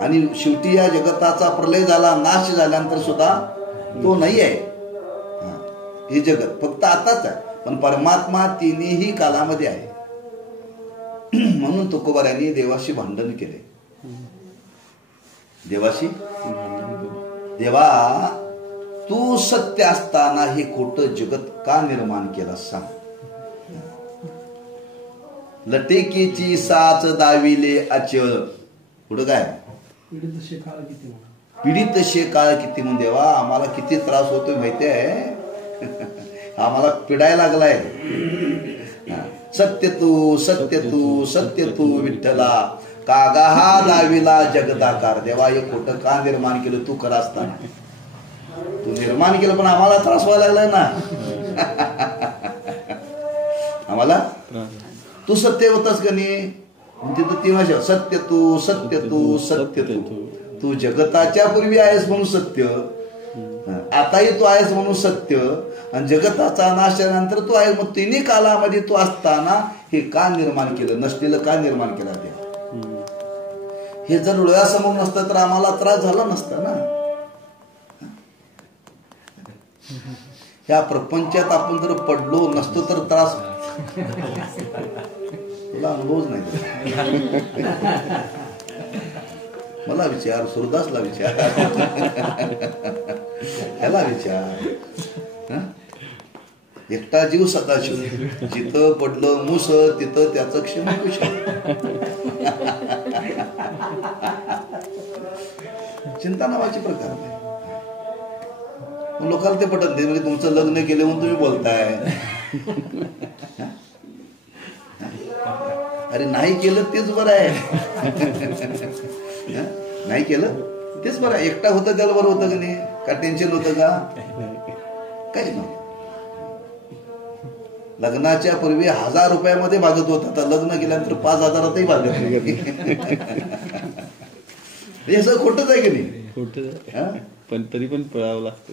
आणि शेवटी या जगताचा प्रलय झाला, नाश झाल्यानंतर सुद्धा तो नाही आहे. हे जगत फक्त आताच आहे, पण परमात्मा तिन्ही कालामध्ये आहे. म्हणून तुकोबारांनी देवाशी भांडण केले. देवाशी, देवा तू सत्य असताना हे खोटं जगत का निर्माण केलं सांग. लटेकीची साच दाविले अचळ. पुढं काय? पीडित शेकाळ किती. पीडित शेकाळ किती. म्हणून देवा आम्हाला किती त्रास होतोय माहिती आहे, आम्हाला पिडायला लागलाय. सत्य तू सत्य तू सत्य तू विठ्ठला, कागा हा दाविला जगदाकार. देवा हे खोटं का निर्माण केलं तू खरा असताना? तू निर्माण केलं पण आम्हाला त्रास व्हायला लागलाय ना. आम्हाला तू सत्य होतास का नाही? तिथं ती भाषा सत्य तू सत्य तू सत्य तू. तू जगताच्या पूर्वी आहेस म्हणून सत्य, आताही तू आहेस म्हणून सत्य, आणि जगताचा नाशानंतर तू आहेस. मग तिन्ही कालामध्ये तू असताना हे का निर्माण केलं? नसलेलं का निर्माण केलं? ते हे जर डोळ्यासमोर नसतं तर आम्हाला त्रास झाला नसता ना. ह्या प्रपंचात आपण जर पडलो नसतो तर त्रास तुला अनुभवच नाही. मला विचार, सुरदासला विचार, ह्याला विचार. एकटा जीव सदाशिव, जिथं पडलं मुस तिथं त्याचं क्षमा चिंता नावाचे प्रकार नाही. लोकांना ते पटत नाही. म्हणजे तुमचं लग्न केलं म्हणून तुम्ही बोलताय. अरे नाही केलं तेच बरं आहे. नाही केलं तेच बरं आहे. एकटा होतं त्याला बरं होतं का नाही? का टेन्शन होतं का? काही नव्हतं. लग्नाच्या पूर्वी 1000 रुपयामध्ये भागत होता, आता लग्न केल्यानंतर 5000 भागत नाही. हे सगळं खोटंच आहे की नाही? खोटं पण तरी पण पळावं लागतं.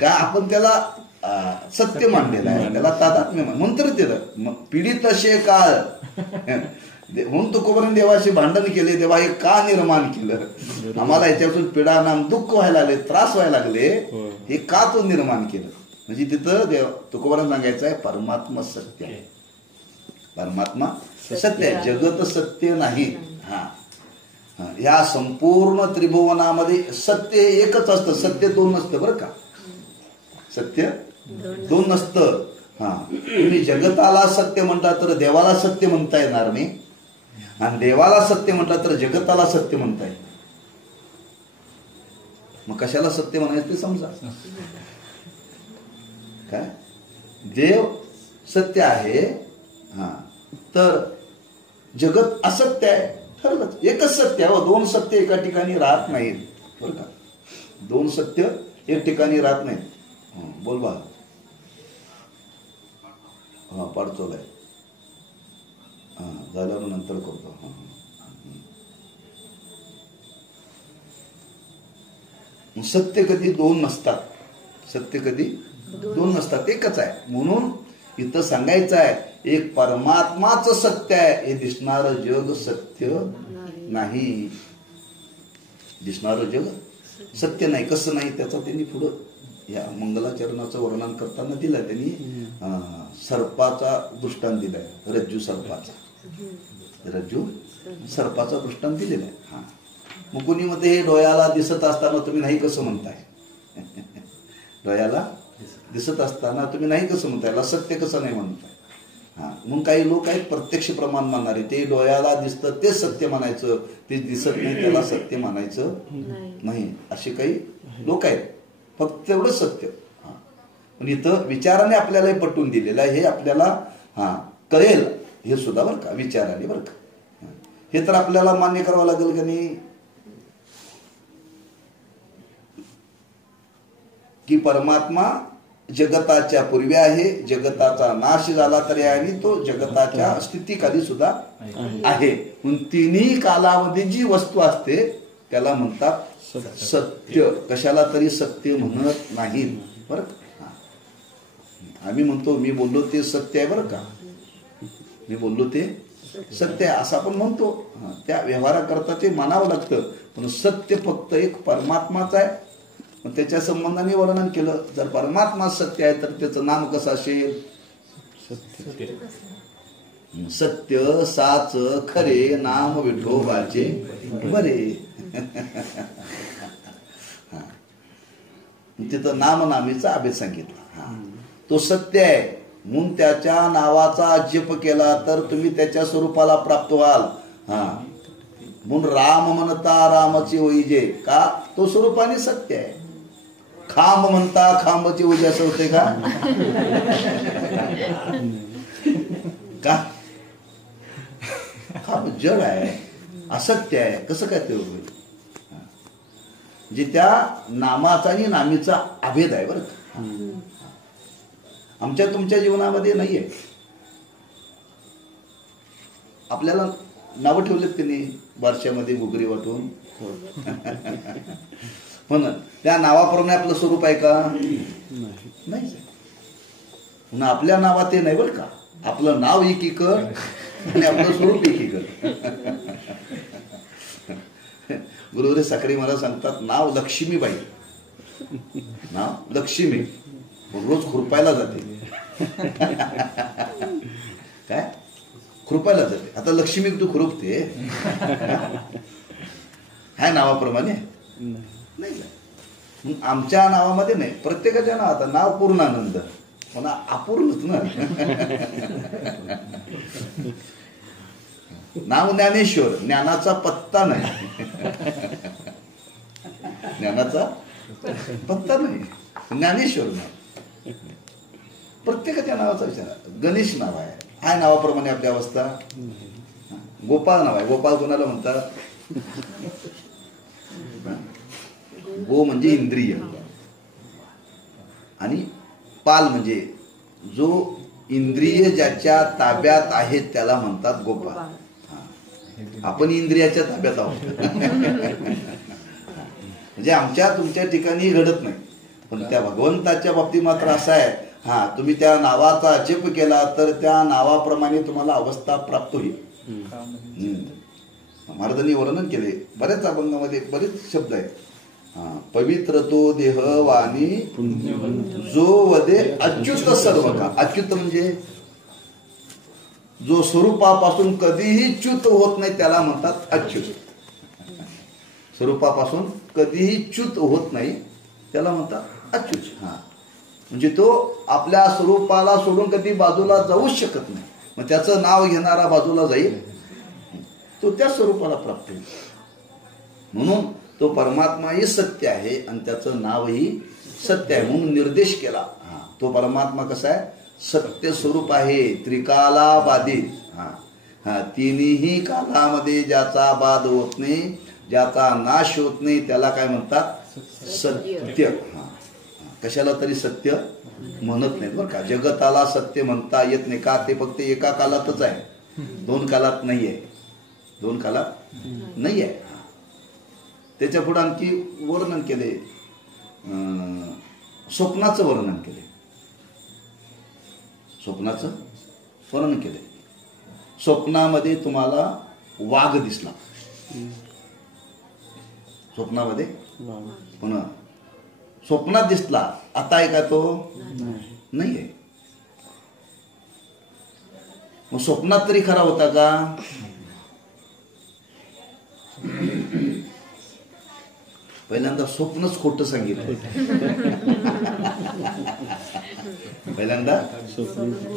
का आपण त्याला सत्य मानलेलं आहे, त्याला तादात्म्य म्हणून तर त्याला पीडित असे काळ म्हणून तुकोबराने देवाशी भांडण केले. देवा हे का निर्माण केलं? आम्हाला याच्यातून पीडा नाम दुःख व्हायला लागले, त्रास व्हायला लागले, हे का तो निर्माण केलं? म्हणजे तिथं देव तुकोबराने सांगायचं आहे परमात्मा सत्य आहे. परमात्मा सत्य आहे, जगत सत्य नाही. या संपूर्ण त्रिभुवनामध्ये सत्य एकच असतं, सत्य दोन नसतं बरं का. सत्य दोन नसतं. तुम्ही जगताला सत्य म्हणता तर देवाला सत्य म्हणता येणार नाही, आणि देवाला सत्य म्हटलं तर जगताला सत्य म्हणता येईल. मग कशाला सत्य म्हणायचं ते समजा. काय देव सत्य आहे, तर जगत असत्य आहे, ठरलं. एकच सत्य आहे, दोन सत्य एका ठिकाणी राहत नाहीत बरं का. दोन सत्य एक ठिकाणी राहत नाहीत. बोल बा. पाडचोल आहे. झाल्यावर नंतर करतो. सत्य कधी दोन नसतात, सत्य कधी दोन नसतात, एकच आहे. म्हणून इथं सांगायचं आहे एक परमात्माच सत्य आहे, हे दिसणारं जग सत्य नाही. दिसणारं जग सत्य नाही. कसं नाही त्याचा त्यांनी पुढं या मंगलाचरणाचं वर्णन करताना दिलं. त्यांनी सर्पाचा दृष्टांत दिलाय, रज्जू सर्पाचा. रज्जू सर्पाचा दृष्टांत दिलेला आहे. मुकुनीमध्ये हे डोळ्याला दिसत असताना तुम्ही नाही कसं म्हणताय? डोळ्याला दिसत असताना तुम्ही नाही कसं म्हणताय? याला सत्य कसं नाही म्हणताय? मग काही लोक आहेत प्रत्यक्ष प्रमाण मानणारे, ते डोळ्याला दिसतं ते सत्य म्हणायचं, ते दिसत नाही त्याला सत्य म्हणायचं नाही, असे काही लोक आहेत. फक्त तेवढंच सत्य. पण इथं विचाराने आपल्याला पटवून दिलेलं आहे, हे आपल्याला कळेल हे सुद्धा बरं का, विचाराने बरं का. हे तर आपल्याला मान्य करावं लागेल का नाही, की परमात्मा जगताच्या पूर्वी आहे, जगताचा नाश झाला तरी आहे, आणि तो जगताच्या स्थितीखाली सुद्धा आहे. म्हणून तिन्ही कालामध्ये जी वस्तू असते त्याला म्हणतात सत्य. कशाला तरी सत्य म्हणत नाहीत बरं का. आम्ही म्हणतो मी बोललो ते सत्य आहे बरं का, मी बोललो ते सत्य आहे असं आपण म्हणतो. त्या व्यवहाराकरता ते मानावं लागतं. पण सत्य फक्त एक परमात्माच आहे. त्याच्या संबंधाने वर्णन केलं. जर परमात्मा सत्य आहे तर त्याचं नाम कसं असेल? सत्य साच खरे नाम विठोबाचे बरे. तिथं नामनामीचा अभेद सांगितला. तो सत्य आहे म्हणून त्याच्या नावाचा जप केला तर तुम्ही त्याच्या स्वरूपाला प्राप्त व्हाल. म्हणून राम म्हणता रामाची ओईजे, का तो स्वरूपाने सत्य आहे. खांब म्हणता खांबाची ओझी, असं होते का? का खांब जड आहे, असत्य आहे, कसं काय ते होईल? म्हणजे त्या नामाचा आणि नामीचा अभेद आहे बरं का. आमच्या तुमच्या जीवनामध्ये नाहीये. आपल्याला नावं ठेवलेत त्यांनी बारशामध्ये घुगरी वाटून, पण त्या नावाप्रमाणे आपलं स्वरूप आहे का? नाही. पुन्हा आपल्या नावात ते नाही बरं का. आपलं नाव एकीकड आणि आपलं स्वरूप एकीकड. गुरुवरे साखरे मला सांगतात नाव लक्ष्मीबाई, नाव लक्ष्मी, रोज खुरपायला जाते. काय खुरपायला जाते? आता लक्ष्मी तू खुरपते ह्या नावाप्रमाणे नाही. आमच्या नावामध्ये नाही, प्रत्येकाच्या नावात नाव पूर्णानंद, पण अपूर्णच ना. नाव ज्ञानेश्वर, ज्ञानाचा पत्ता नाही. ज्ञानाचा पत्ता नाही, ज्ञानेश्वर नाव. प्रत्येकाच्या नावाचा विचार. गणेश नाव आहे, आहे नावाप्रमाणे आपली अवस्था. गोपाळ नाव आहे. गोपाळ कोणाला म्हणतात? गो म्हणजे इंद्रिय आणि पाल म्हणजे जो इंद्रिय ज्याच्या ताब्यात आहेत त्याला म्हणतात गोपाळ. आपण इंद्रियाच्या ताब्यात आहोत. म्हणजे आमच्या तुमच्या ठिकाणी घडत नाही, पण त्या भगवंताच्या बाबतीत मात्र असं आहे. तुम्ही त्या नावाचा जप केला तर त्या नावाप्रमाणे तुम्हाला अवस्था प्राप्त होईल. महाराजांनी वर्णन केले बऱ्याच अभंगामध्ये, बरेच शब्द आहेत. पवित्र तो देह वाणी जो वदे अच्युत सर्व का. अच्युत म्हणजे जो स्वरूपापासून कधीही च्युत होत नाही त्याला म्हणतात अच्युत. स्वरूपापासून कधीही च्युत होत नाही त्याला म्हणतात अच्युत. म्हणजे तो आपल्या स्वरूपाला सोडून कधी बाजूला जाऊच शकत नाही. मग त्याचं नाव घेणारा बाजूला जाईल, तो त्या स्वरूपाला प्राप्त होईल. म्हणून तो परमात्माही सत्य आहे आणि त्याचं नावही सत्य आहे म्हणून निर्देश केला. तो परमात्मा कसा आहे? सत्य स्वरूप आहे, त्रिकाला बाधित. तिन्ही कालामध्ये ज्याचा बाध होत नाही, ज्याचा नाश होत नाही, त्याला काय म्हणतात? सत्य. कशाला तरी सत्य म्हणत नाहीत बरं का. जगताला सत्य म्हणता येत नाही का? ते फक्त एका कालातच आहे, दोन कालात नाही आहे. दोन कालात नाही आहे. त्याच्या पुढे आणखी वर्णन केले, स्वप्नाचं वर्णन केले. स्वप्नाचं वर्णन केले. स्वप्नामध्ये तुम्हाला वाघ दिसला. स्वप्नामध्ये पुन्हा स्वप्नात दिसला. आता आहे का तो? नाही आहे. मग स्वप्नात तरी खरा होता का? पहिल्यांदा स्वप्नच खोटं सांगितलं. पहिल्यांदा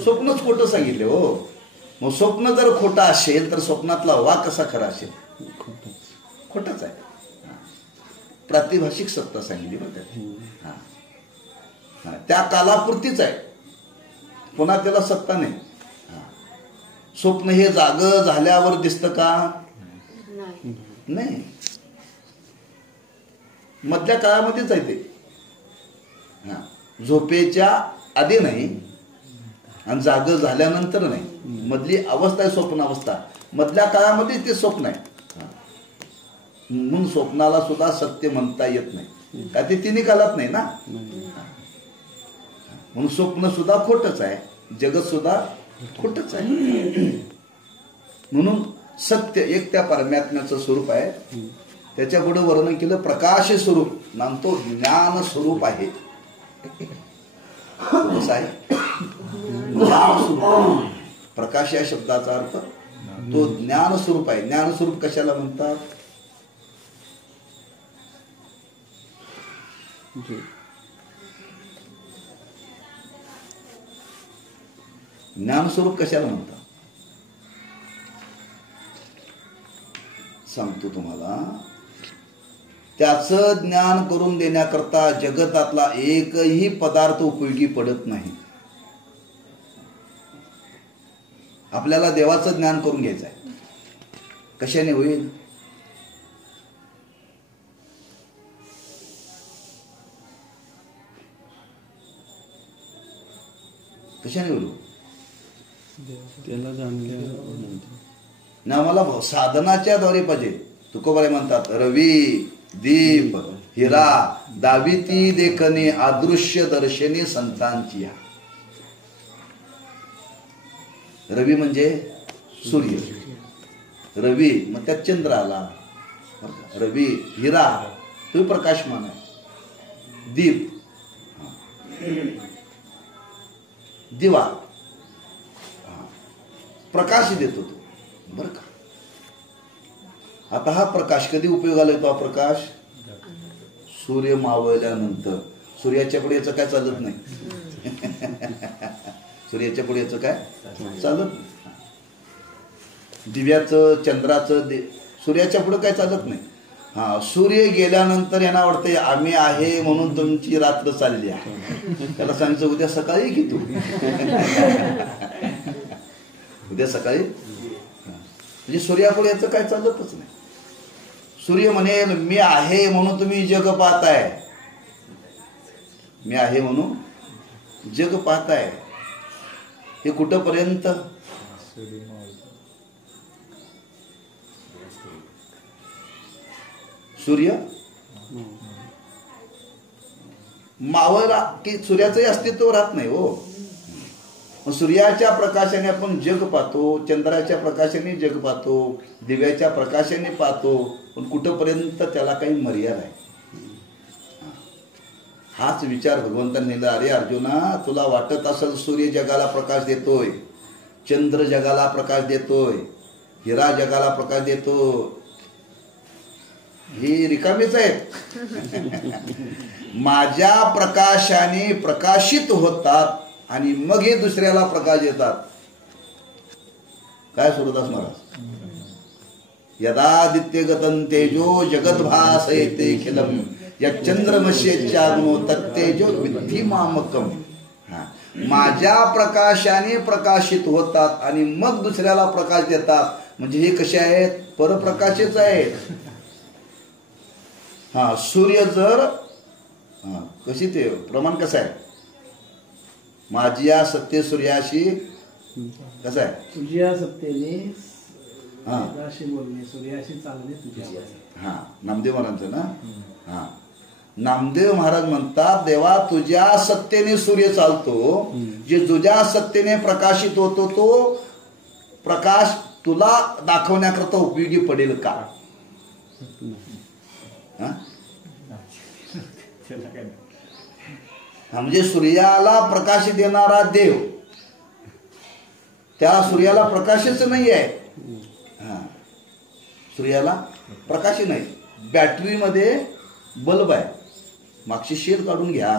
स्वप्नच खोटं सांगितले. हो, मग स्वप्न जर खोटं असेल तर स्वप्नातला वाघ कसा खरा असेल? खोटच आहे. प्रातिभाषिक सत्ता सांगितली बघा. त्या कालापुरतीच आहे, पुन्हा त्याला सत्ता नाही. स्वप्न हे जाग झाल्यावर दिसतं का? नाही. मधल्या काळामध्येच आहे ते. झोपेच्या आधी नाही आणि जाग झाल्यानंतर नाही. मधली अवस्था आहे स्वप्न अवस्था. मधल्या काळामध्ये ते स्वप्न आहे. म्हणून स्वप्नाला सुद्धा सत्य म्हणता येत नाही का? ते तिन्ही कालात नाही ना. म्हणून स्वप्न सुद्धा खोटच आहे, जगत सुद्धा खोटच आहे. म्हणून सत्य एक त्या परमात्म्याचं स्वरूप आहे. त्याच्या पुढे वर्णन केलं प्रकाश स्वरूप, नामतो ज्ञान स्वरूप आहे. कसं आहे? ज्ञान स्वरूप. प्रकाश या शब्दाचा अर्थ तो ज्ञान स्वरूप आहे. ज्ञान स्वरूप कशाला म्हणतात? ज्ञानस्वरूप कशाला म्हणतात सांगतो तुम्हाला. त्याचं ज्ञान करून देण्याकरता जगतातला एकही पदार्थ उपयोगी पडत नाही. आपल्याला देवाचं ज्ञान करून घ्यायचं आहे. कशाने होईल? कशाने होईल? त्याला जाणल्या ना आम्हाला साधनाच्या द्वारे पाहिजे. तुकोबारे म्हणतात रवी दीप हिरा दाविती देखणे अदृश्य दर्शने संतांची. रवी म्हणजे सूर्य, रवी मग त्यात चंद्र आला. रवी हिरा तो प्रकाशमान आहे. दीप दिवा प्रकाश देतो तो. बर का? आता हा प्रकाश कधी उपयोगाला येतो? हा प्रकाश सूर्य मावळल्यानंतर. सूर्याच्या पुढे याचं काय चालत नाही. सूर्याच्या पुढे याचं काय चालत नाही. दिव्याचं चंद्राचं सूर्याच्या पुढे काय चालत नाही. सूर्य गेल्यानंतर यांना वाटतंय आम्ही आहे म्हणून तुमची रात्र चालली आहे. त्याला सांगायचं उद्या सकाळी की तू. उद्या सकाळी म्हणजे सूर्यापुढे याचं काय चालतच नाही. सूर्य म्हणेल मी आहे म्हणून तुम्ही जग पाहताय, मी आहे म्हणून जग पाहताय. हे कुठपर्यंत? सूर्य मावळला की सूर्याचंही अस्तित्व राहत नाही हो. सूर्याच्या प्रकाशाने आपण जग पाहतो, चंद्राच्या प्रकाशाने जग पाहतो, दिव्याच्या प्रकाशाने पाहतो, पण कुठपर्यंत त्याला काही मर्यादा आहे. हाच विचार भगवंतांनी दिला. अरे अर्जुना, तुला वाटत असेल सूर्य जगाला प्रकाश देतोय, चंद्र जगाला प्रकाश देतोय, हिरा जगाला प्रकाश देतो, ही रिकामीच आहेत. माझ्या प्रकाशाने प्रकाशित होतात आणि मग हे दुसऱ्याला प्रकाश देतात. काय सूरदास महाराज, यदादित्य गतं तेजो जगद्भासयते खिलम या चंद्रमस्येच्चाग्नो तत्तेजो विद्धि मामकम. माझ्या प्रकाशाने प्रकाशित होतात आणि मग दुसऱ्याला प्रकाश देतात. म्हणजे हे कसे आहेत? परप्रकाशच आहेत. सूर्य जर कशी ते प्रमाण कसं आहे? माझ्या सत्य सूर्याशी कसं आहे? तुझ्या सत्तेने सूर्याशी बोलणे, सूर्याशी चालणे तुझ्या. नामदेव महाराजांचं ना. नामदेव महाराज म्हणतात, देवा तुझ्या सत्तेने सूर्य चालतो, जे तुझ्या सत्तेने प्रकाशित होतो तो प्रकाश तुला दाखवण्याकरता उपयोगी पडेल का? म्हणजे सूर्याला प्रकाश देणारा देव, त्या सूर्याला प्रकाशच नाही आहे. सूर्याला प्रकाश नाही. बॅटरीमध्ये बल्ब आहे, मागची शेड काढून घ्या.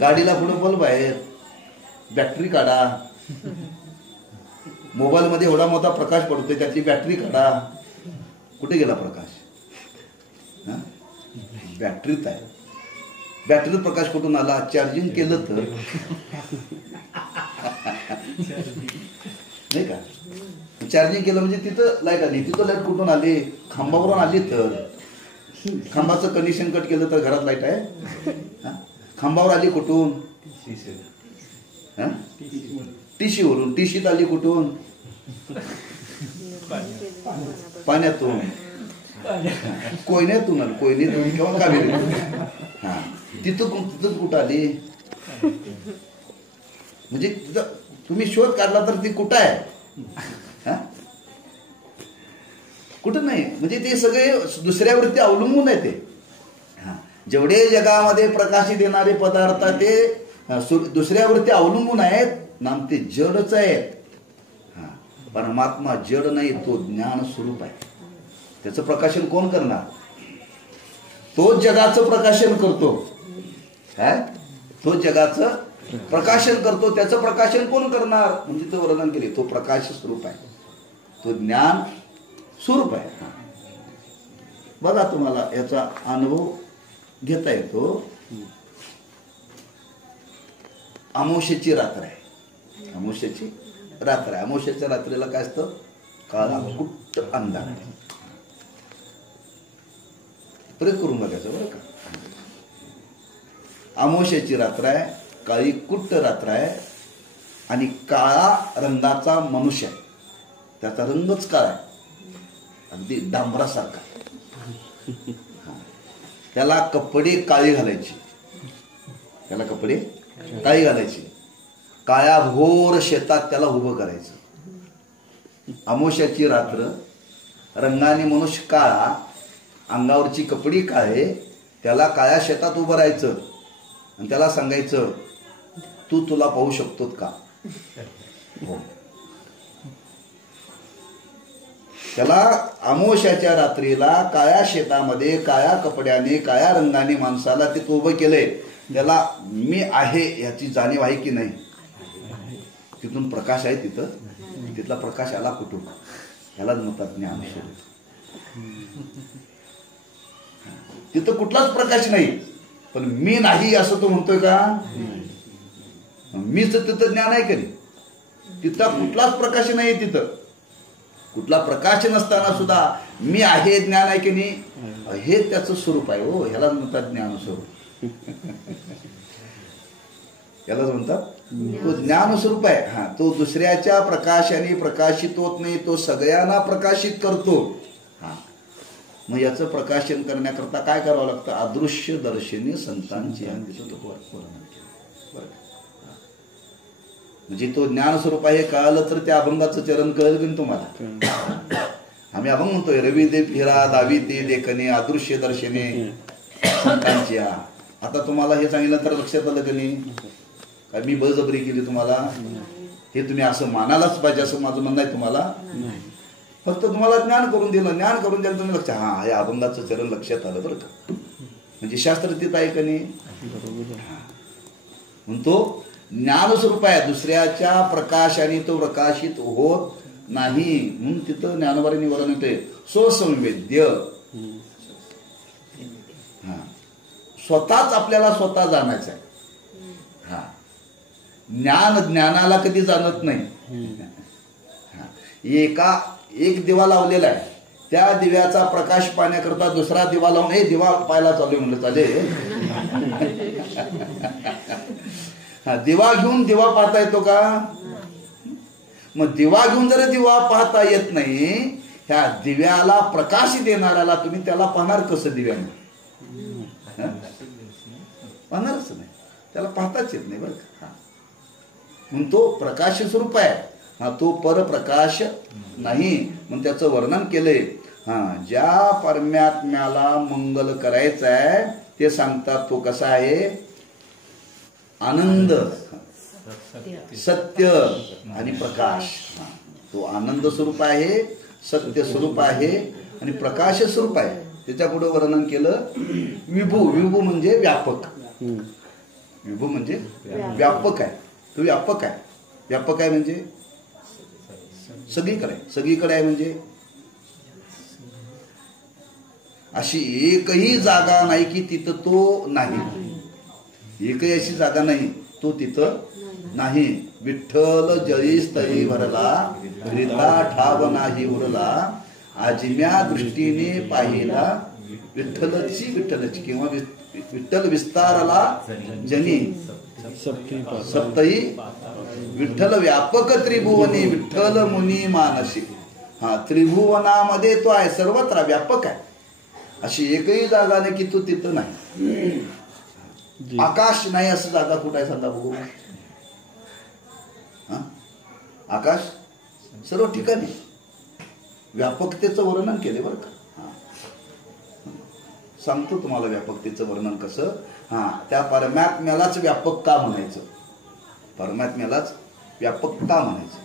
गाडीला पुढे बल्ब आहे, बॅटरी काढा. मोबाईल मध्ये एवढा मोठा प्रकाश पडतोय, त्यातली बॅटरी काढा. कुठे गेला प्रकाश? बॅटरीत आहे. बॅटरीत प्रकाश कुठून आला? चार्जिंग केलं तर नाही का? चार्जिंग केलं म्हणजे तिथं लाईट आली. तिथं लाईट कुठून आली? खांबावरून आली. तर खांबाचं कंडिशन कट केलं तर घरात लाईट आहे. खांबावर आली कुठून? टिशीवरून. टिशीत आली कुठून? पाण्यातून. कोयन्यातून आली. कोयनेतून किंवा कावेरीतून. तिथं कुठं आली? म्हणजे तुम्ही शोध काढला तर ती कुठं आहे? कुठं नाही. म्हणजे ते सगळे दुसऱ्यावरती अवलंबून आहे. ते जेवढे जगामध्ये प्रकाशित येणारे पदार्थ ते दुसऱ्यावरती अवलंबून आहेत. नाम ते जडच आहेत. परमात्मा जड नाही, तो ज्ञान स्वरूप आहे. त्याचं प्रकाशन कोण करणार? तो जगाचं प्रकाशन करतो. तो जगाचं प्रकाशन करतो. त्याचं प्रकाशन कोण करणार? म्हणजे तो वर्णन केले, तो प्रकाश स्वरूप आहे, तो ज्ञान स्वरूप आहे. बघा, तुम्हाला याचा अनुभव घेता येतो. अमावस्येची रात्र आहे. अमावस्येची रात्र आहे. अमावस्येच्या रात्रीला काय असतं? काळा कुट्ट अंधार. प्रयोग करून बघायचं बरं का. अमावस्येची रात्र आहे, काळी कुट्ट रात्र आहे आणि काळा रंगाचा मनुष्य आहे. त्याचा रंगच काळा आहे, अगदी डांबरासारखा. त्याला कपडे काळी घालायची. त्याला कपडे काळी घालायची. काळ्या घोर शेतात त्याला उभं करायचं. अमावस्याची रात्र, रंगाने मनुष्य काळा, अंगावरची कपडी काळे, त्याला काळ्या शेतात उभं राहायचं आणि त्याला सांगायचं, तुला पाहू शकतो का? हो. त्याला अमावस्याच्या रात्रीला काळ्या शेतामध्ये काळ्या कपड्याने काळ्या रंगाने माणसाला ते उभं केलंय. त्याला मी आहे याची जाणीव आहे की नाही? तिथून प्रकाश आहे. तिथला प्रकाश आला कुठून? यालाच म्हणतात ज्ञान. तिथं कुठलाच प्रकाश नाही, पण मी नाही असं तो म्हणतोय का? मीच तिथं ज्ञान आहे का नाही? तिथं कुठलाच प्रकाश नाही. तिथं कुठला प्रकाश नसताना सुद्धा मी आहे ज्ञान आहे की नाही, हे त्याचं स्वरूप आहे. हो, ह्यालाच म्हणतात ज्ञान स्वरूप. यालाच म्हणतात तो ज्ञान स्वरूप आहे. हा, तो दुसऱ्याच्या प्रकाशाने प्रकाशित होत नाही, तो सगळ्यांना प्रकाशित करतो. हा, मग याचं प्रकाशन करण्याकरता काय करावं लागतं? अदृश्य दर्शनी संतांची म्हणजे तो ज्ञान स्वरूप आहे कळालं तर त्या अभंगाचं चरण कळेल की तुम्हाला. आम्ही अभंग म्हणतोय, रवी दे फिरा दावी ते देखणे अदृश्य दर्शने संतांची. आता तुम्हाला हे सांगितलं तर लक्षात आलं की नाही? काय मी बळजबरी केली तुम्हाला? हे तुम्ही असं मानायलाच पाहिजे असं माझं म्हणणं आहे तुम्हाला. फक्त तुम्हाला ज्ञान करून दिलं, ज्ञान करून द्यायला तुम्ही लक्षात, हा या अभंगाचं चरण लक्षात आलं बरं का. म्हणजे शास्त्र तिथं आहे का नाही? म्हणतो ज्ञान स्वरूप आहे, दुसऱ्याच्या प्रकाशाने तो प्रकाशित होत नाही. म्हणून तिथं ज्ञानोबाने वर्णन येते स्वसंवेद्य. हा, स्वतःच आपल्याला स्वतः जाणायचं आहे. हा, ज्ञान ज्ञानाला कधी जाणत नाही. एक दिवा लावलेला आहे, त्या दिव्याचा प्रकाश पाहण्याकरता दुसरा दिवा लावून हे दिवा पाहायला चालू म्हणलं चालेल. हा, दिवा घेऊन दिवा पाहता येतो का? मग दिवा घेऊन जर दिवा पाहता येत नाही, ह्या दिव्याला प्रकाश देणाऱ्याला तुम्ही त्याला पाहणार कसं? दिव्याने पाहणारच नाही, त्याला पाहताच येत नाही बरं का. म्हणून तो प्रकाश स्वरूप आहे. हा, तो परप्रकाश नाही. म्हणून त्याचं वर्णन केलंय. हा, ज्या परमात्म्याला मंगल करायचं आहे ते सांगतात तो कसा आहे? आनंद, सत्य आणि प्रकाश. तो आनंद स्वरूप आहे, सत्य स्वरूप आहे आणि प्रकाश स्वरूप आहे. त्याच्या पुढे वर्णन केलं विभू. विभू म्हणजे व्यापक. विभू म्हणजे व्यापक आहे. तो व्यापक आहे. व्यापक आहे म्हणजे सगळीकडे, सगळीकडे आहे. म्हणजे अशी एकही जागा नाही की तिथं तो नाही. एकही अशी जागा नाही तो तिथं नाही. विठ्ठल जळीस तरी भरला, रिता ठाव नाही उरला, आजम्या दृष्टीने पाहिला विठ्ठलची किंवा विठ्ठल विस्तारला जनी सप्तही विठ्ठल व्यापक त्रिभुवनी विठ्ठल मुनी मानसी. हा, त्रिभुवनामध्ये तो आहे, सर्वत्र व्यापक आहे. अशी एकही जागा नाही की तो तिथं नाही. आकाश नाही असं जागा कुठं आहे सांगा बघू? आकाश सर्व ठिकाणी व्यापकतेचं वर्णन केले बरं का. सांगतो तुम्हाला व्यापकतेचं वर्णन कसं. हा, त्या परमात्म्यालाच व्यापक का म्हणायचं? परमात्म्यालाच व्यापक का म्हणायचं?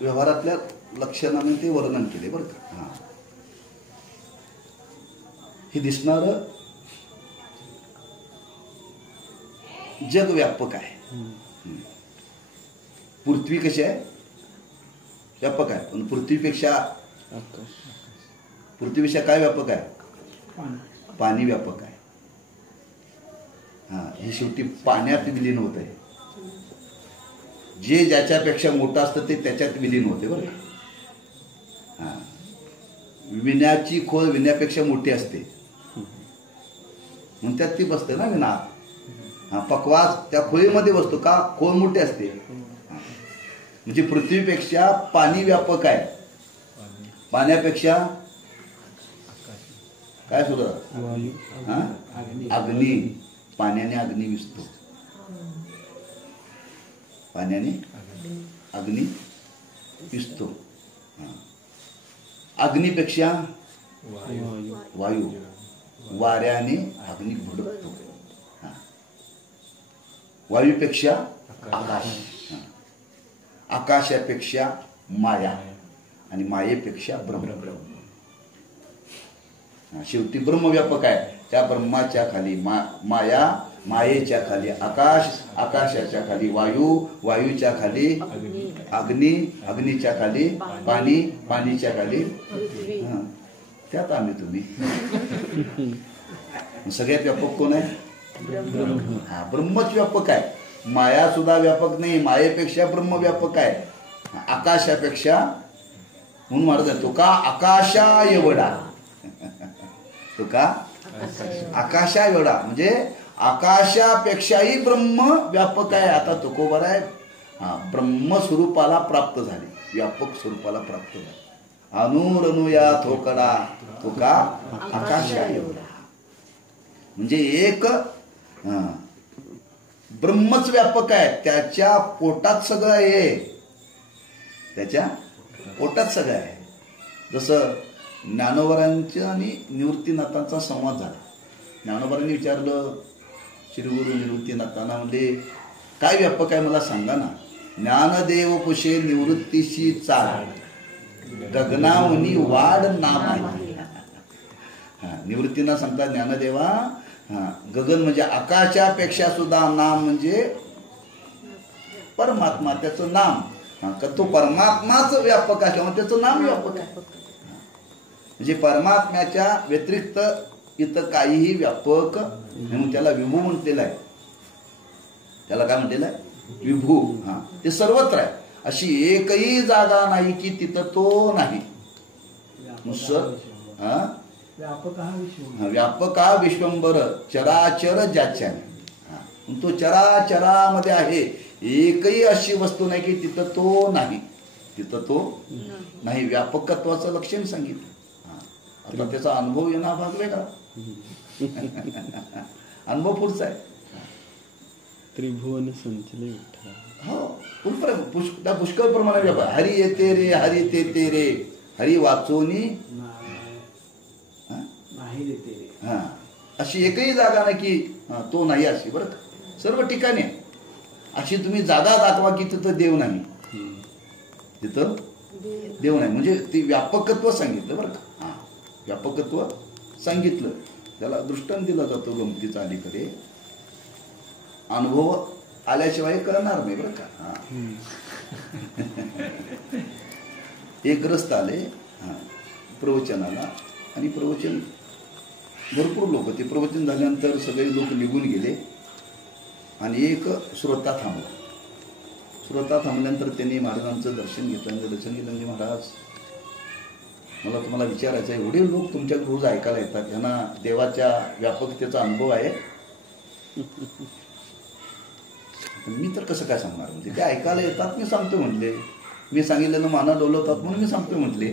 व्यवहारातल्या लक्षणाने ते वर्णन केले बरं का. हा, हे दिसणार जग व्यापक आहे. पृथ्वी कशी आहे? व्यापक आहे. पण पृथ्वीपेक्षा काय व्यापक आहे? पाणी व्यापक आहे. हा, हे शेवटी पाण्यात विलीन होत आहे. जे ज्याच्यापेक्षा मोठं असतं ते त्याच्यात विलीन होते बरं का. हा, विण्याची खोल विण्यापेक्षा मोठी असते म्हणून त्यात ती बसते ना विना. हा, पकवास त्या खोळीमध्ये बसतो का? खोल मोठी असते. म्हणजे पृथ्वीपेक्षा पाणी व्यापक आहे. पाण्यापेक्षा काय सुद्धा? अग्नी. पाण्याने अग्नी विजतो. पाण्याने अग्नी विजतो. अग्नीपेक्षा वायू. वाऱ्याने अग्नी भडकतो. वायूपेक्षा आकाश. आकाशापेक्षा माया आणि मायेपेक्षा ब्रह्म. शेवटी ब्रह्म व्यापक आहे. त्या ब्रह्माच्या खाली माया, मायेच्या खाली आकाश, आकाशाच्या खाली वायू, वायूच्या खाली अग्नी, अग्नीच्या खाली पाणी, पाणीच्या खाली त्यात आम्ही तुम्ही. सगळ्यात व्यापक कोण आहे? हा, ब्रह्मच व्यापक आहे. माया सुद्धा व्यापक नाही, मायेपेक्षा ब्रह्म व्यापक आहे, आकाशापेक्षा. म्हणून महाराज तो का आकाशा एवढा, तो का आकाशा एवढा म्हणजे आकाशापेक्षाही ब्रह्म व्यापक आहे. आता तुकोबर आहे, ब्रह्म स्वरूपाला प्राप्त झाले, व्यापक स्वरूपाला प्राप्त झाले. अनुरनुया थोकडा, तो का आकाशा एवढा म्हणजे एक ब्रह्मच व्यापक आहे. त्याच्या पोटात सगळं आहे, त्याच्या पोटात सगळं आहे. जसं ज्ञानोबरांचा आणि निवृत्तीनाथांचा संवाद झाला. ज्ञानोबरांनी विचारलं श्रीगुरु निवृत्तीनाथांना, म्हणजे काय व्यापक आहे मला सांगा ना. ज्ञानदेव कुशे निवृत्तीशी चाल, गगनावनी वाढ नाम आहे. निवृत्तीनाथ सांगतात ज्ञानदेवा, गगन म्हणजे आकाशापेक्षा सुद्धा नाम म्हणजे परमात्मा, त्याचं नाम. तो परमात्माच व्यापक आहे किंवा त्याचं नाम व्यापक आहे. म्हणजे परमात्म्याच्या व्यतिरिक्त इथं काहीही व्यापक म्हणून त्याला विभू म्हटलेलं आहे. त्याला काय म्हटलेलं आहे? विभू. हा, ते सर्वत्र आहे. अशी एकही जागा नाही की तिथं तो नाही. व्यापक हा विश्वंभर चराचर ज्याच्याने, तो चराचरामध्ये आहे. एकही अशी वस्तू नाही की तिथं तो नाही, तिथं तो नाही. व्यापकत्वाचं लक्षण सांगितलं. आता त्याचा अनुभव येणं भाग वेगळा, अनुभव पुढचा आहे. त्रिभुवन संचले हो, पुष्कळ प्रमाणात व्यापार. हरी येते रे, हरी ते रे, हरी वाचोनी नाही देते रे. हा, अशी एकही जागा नाही की तो नाही अशी. बरं का, सर्व ठिकाणी अशी तुम्ही जागा दाखवा की तिथं देव नाही, तिथं देव नाही. म्हणजे ते व्यापकत्व सांगितलं. बरं का, व्यापकत्व सांगितलं. त्याला दृष्टांत दिला जातो गमतीचा अलीकडे. अनुभव आल्याशिवाय कळणार नाही. बरं का, एक ग्रस्त आले प्रवचनाला, आणि प्रवचन भरपूर लोक, ते प्रवचन झाल्यानंतर सगळे लोक निघून गेले आणि एक श्रोता थांबला. श्रोता थांबल्यानंतर त्यांनी महाराजांचं दर्शन घेतलं. दर्शन घेतलं म्हणजे, महाराज मला तुम्हाला विचारायचं आहे, एवढे लोक तुमच्या रोज ऐकायला येतात, त्यांना देवाच्या व्यापकतेचा अनुभव आहे, मी तर कसं काय सांगणार. म्हणजे ते ऐकायला येतात, मी सांगतो म्हटले, मी सांगितलेलं माना डोलवतात म्हणून मी सांगतो म्हटले.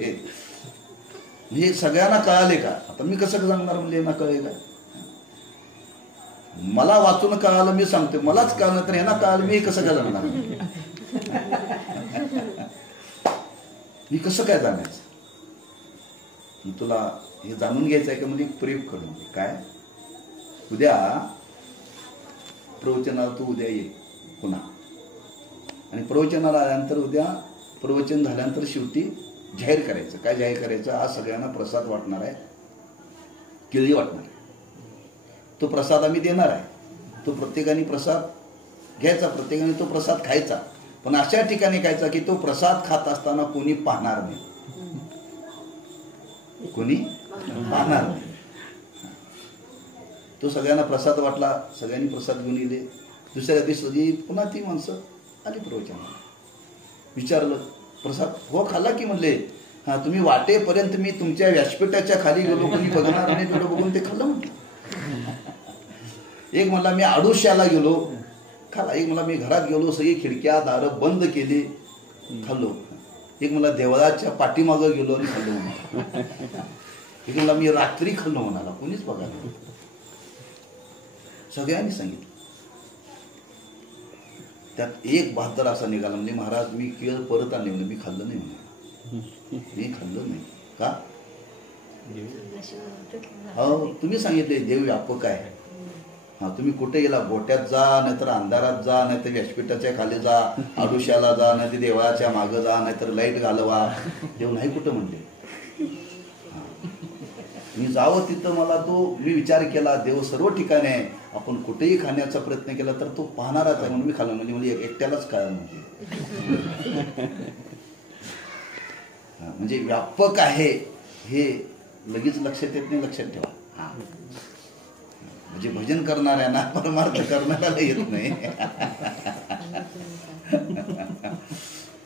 हे सगळ्यांना कळाले का? आता मी कसं सांगणार म्हणले, ना कळे का? मला वाचून कळालं, मी सांगतो, मलाच कळलं तर यांना कळालं, मी कसं काय जाणार? मी कसं काय जाणायचं? तुला हे जाणून घ्यायचं आहे का? म्हणजे प्रयोग करून काय, उद्या प्रवचनाला तू उद्या ये पुन्हा, आणि प्रवचनाला आल्यानंतर उद्या प्रवचन झाल्यानंतर शेवटी जाहीर करायचं. काय जाहीर करायचं? आज सगळ्यांना प्रसाद वाटणार आहे, केळी वाटणार आहे. तो प्रसाद आम्ही देणार आहे. तो प्रत्येकाने प्रसाद घ्यायचा, प्रत्येकाने तो प्रसाद खायचा. पण अशा ठिकाणी खायचा की तो प्रसाद खात असताना कोणी पाहणार नाही, कोणी पाहणार नाही. तो सगळ्यांना प्रसाद वाटला, सगळ्यांनी प्रसाद घेऊन गेले. दुसऱ्या दिवशी पुन्हा ती माणसं आली प्रवचनाला. विचारलं, प्रसाद हो खाल्ला की? म्हणले, हा, तुम्ही वाटेपर्यंत मी तुमच्या व्यासपीठाच्या खाली गेलो, कोणी बघणार नाही, तुला बघून ते खाल्लं म्हटलं. एक म्हणला मी आडोश्याला गेलो, खाल्ला. एक म्हणला मी घरात गेलो, सगळी खिडक्या दारं बंद केली, खाल्लो. एक म्हणला देवळाच्या पाठीमागं गेलो आणि खाल्लो म्हणाला. एक म्हणला मी रात्री खाल्लो म्हणाला, कोणीच बघायला. सगळ्यांनी सांगितलं. त्यात एक बहादर असा निघाला, म्हणजे महाराज मी केळ परत आणले म्हणजे, मी खाल्लं नाही म्हणे, मी खाल्लं नाही का? हो, तुम्ही सांगितले देव व्यापक आहे. हा, तुम्ही कुठे गेला, गोट्यात जा, नाहीतर अंधारात जा, नाहीतर व्यासपीठाच्या खाली जा, आडुशाला जा, नाहीतर देवाच्या मागं जा, नाहीतर लाईट घालवा. देव नाही कुठं म्हणले. मी जावं तिथं, मला तो मी विचार केला, देव सर्व ठिकाणी आहे. आपण कुठेही खाण्याचा प्रयत्न केला तर तो पाहणारच आहे, म्हणून मी खाल्लं. म्हणजे एकट्यालाच काय म्हणजे व्यापक आहे हे लगेच लक्षात येत नाही, लक्षात ठेवा. म्हणजे भजन करणाऱ्यांना परमार्थ करणाऱ्याला येत नाही.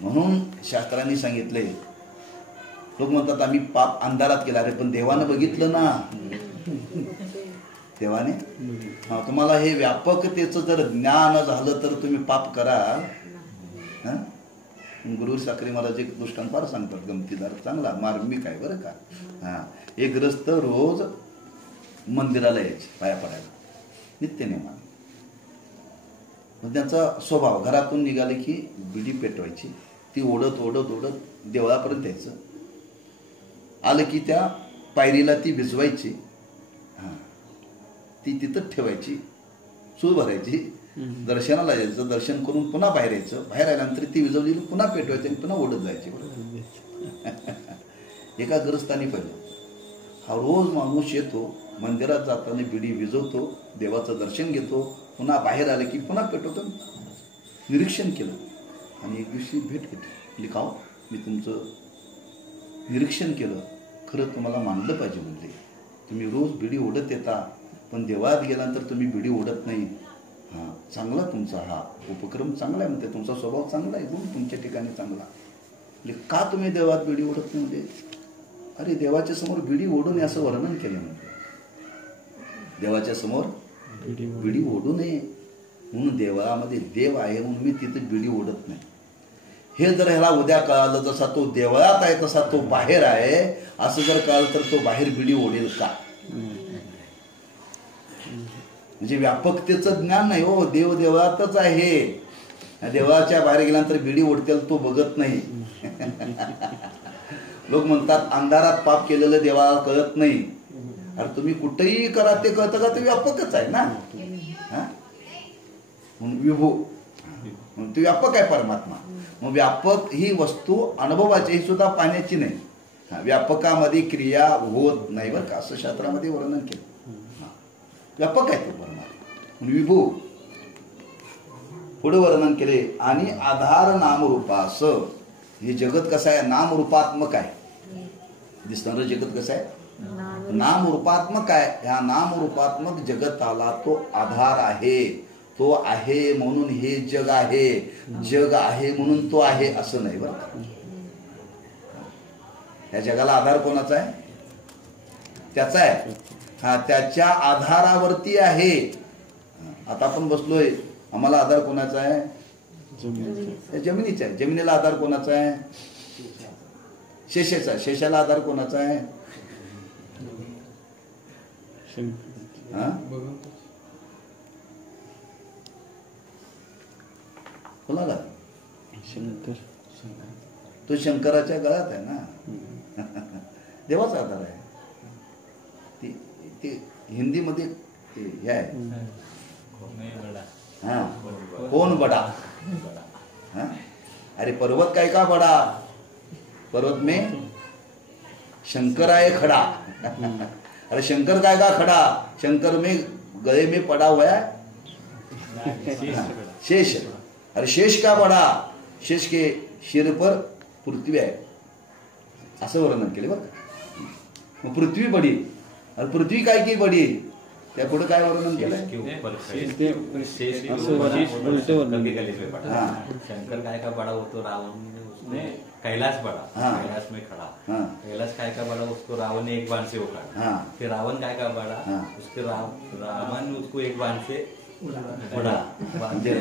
म्हणून शास्त्रांनी सांगितले, लोक म्हणतात आम्ही पाप अंधारात केला. अरे पण देवानं बघितलं ना, देवाने तुम्हाला हे व्यापकतेचं जर ज्ञान झालं तर तुम्ही पाप कराल. गुरु साखरे महाराज एक दृष्टांत फार सांगतात गमतीदार, चांगला मार्मिक आहे बरं का. एक ग्रस्त रोज मंदिराला यायचे पाया पडायला नित्य नेमाने. मग त्यांचा स्वभाव घरातून निघाले की बिडी पेटवायची, ती ओढत ओढत ओढत देवळापर्यंत यायचं. आलं की त्या पायरीला ती भिजवायची, ती तिथं ठेवायची, चूल भरायची, दर्शनाला यायचं, दर्शन करून पुन्हा बाहेर यायचं. बाहेर आल्यानंतर ती विजवलेली पुन्हा पेटवायची आणि पुन्हा ओढत जायची. एका ग्रस्तानी पाहिलं, हा रोज माणूस येतो, मंदिरात जाताना बिडी विजवतो, देवाचं दर्शन घेतो, पुन्हा बाहेर आलं की पुन्हा पेटवतो. निरीक्षण केलं आणि एक दिवशी भेट घेतली. लिखाव मी तुमचं निरीक्षण केलं, खरं तुम्हाला मानलं पाहिजे. म्हणजे तुम्ही रोज बिडी ओढत येता, पण देवात गेल्यानंतर तुम्ही बिडी ओढत नाही. हां, चांगला तुमचा हा उपक्रम चांगला आहे म्हणते, तुमचा स्वभाव चांगला आहे, गुण तुमच्या ठिकाणी चांगला. म्हणजे का तुम्ही देवात बिडी ओढत नाही? म्हणजे अरे देवाच्या समोर बिडी ओढू नये असं वर्णन केलं. म्हणजे देवाच्या समोर बिडी ओढू नये म्हणून देवळामध्ये देव आहे म्हणून मी तिथे बिडी ओढत नाही. हे जर ह्याला उद्या कळालं, जसा तो देवळात आहे तसा तो बाहेर आहे असं जर कळालं तर तो बाहेर बिडी ओढेल का? म्हणजे व्यापकतेचं ज्ञान नाही हो. देव देवळातच आहे, देवळाच्या बाहेर गेल्यानंतर बिडी ओढतेल तो बघत नाही. लोक म्हणतात अंधारात पाप केलेलं देवाला कळत नाही. अरे तुम्ही कुठेही करा ते कळतं का? ते व्यापकच आहे ना. म्हणून विभू म्हणून ते व्यापक आहे परमात्मा. मग व्यापक ही वस्तू अनुभवाची, ही सुद्धा पाण्याची नाही. व्यापकामध्ये क्रिया होत नाही बरं का, असं शास्त्रामध्ये वर्णन केलं. व्यापक आहे तो परमात्मा. विभू पुढे वर्णन केले. आणि आधार नामरूपास, हे जगत कसं आहे? नामरूपात्मक आहे. दिसणारं जगत कसं आहे? नामरूपात्मक आहे. ह्या नामरूपात्मक जगताला तो आधार आहे. तो आहे म्हणून हे जग आहे, जग आहे म्हणून तो आहे असं नाही बरं का. ह्या जगाला आधार कोणाचा आहे? त्याचा आहे. हा, त्याच्या आधारावरती आहे. आता आपण बसलोय, आम्हाला आधार कोणाचा आहे? जमिनीचा आहे. जमिनीला आधार कोणाचा आहे? शेषाचा. शेषाला आधार कोणाचा आहे? कोणाला? शंकर. तो शंकराच्या गळ्यात आहे ना. देवाचा आधार आहे. ते हिंदीमध्ये हे आहे, हा, कोण बडा. हा, अरे पर्वत काय का बडा? पर्वत में शंकर आहे खड़ा. अरे शंकर काय का खड़ा? शंकर में गले में पड़ा हुआ है शेष. अरे शेष का बडा? शेष के शिर पर पृथ्वी आहे असं वर्णन केले बरं. मग पृथ्वी बडी. अरे पृथ्वी काय की बडी? त्या पुढे काय वर्णन केलं? शंकर काय का बड़ा होतो रावण ने कैलाश बड़ा, कैलाश में खड़ा. कैलाश काय का बड़ा, उसको रावण ने एक बाण से उखाड़ा. फिर रावण काय का बड़ा, उसके रावण ने उसको एक बाण से बड़ा.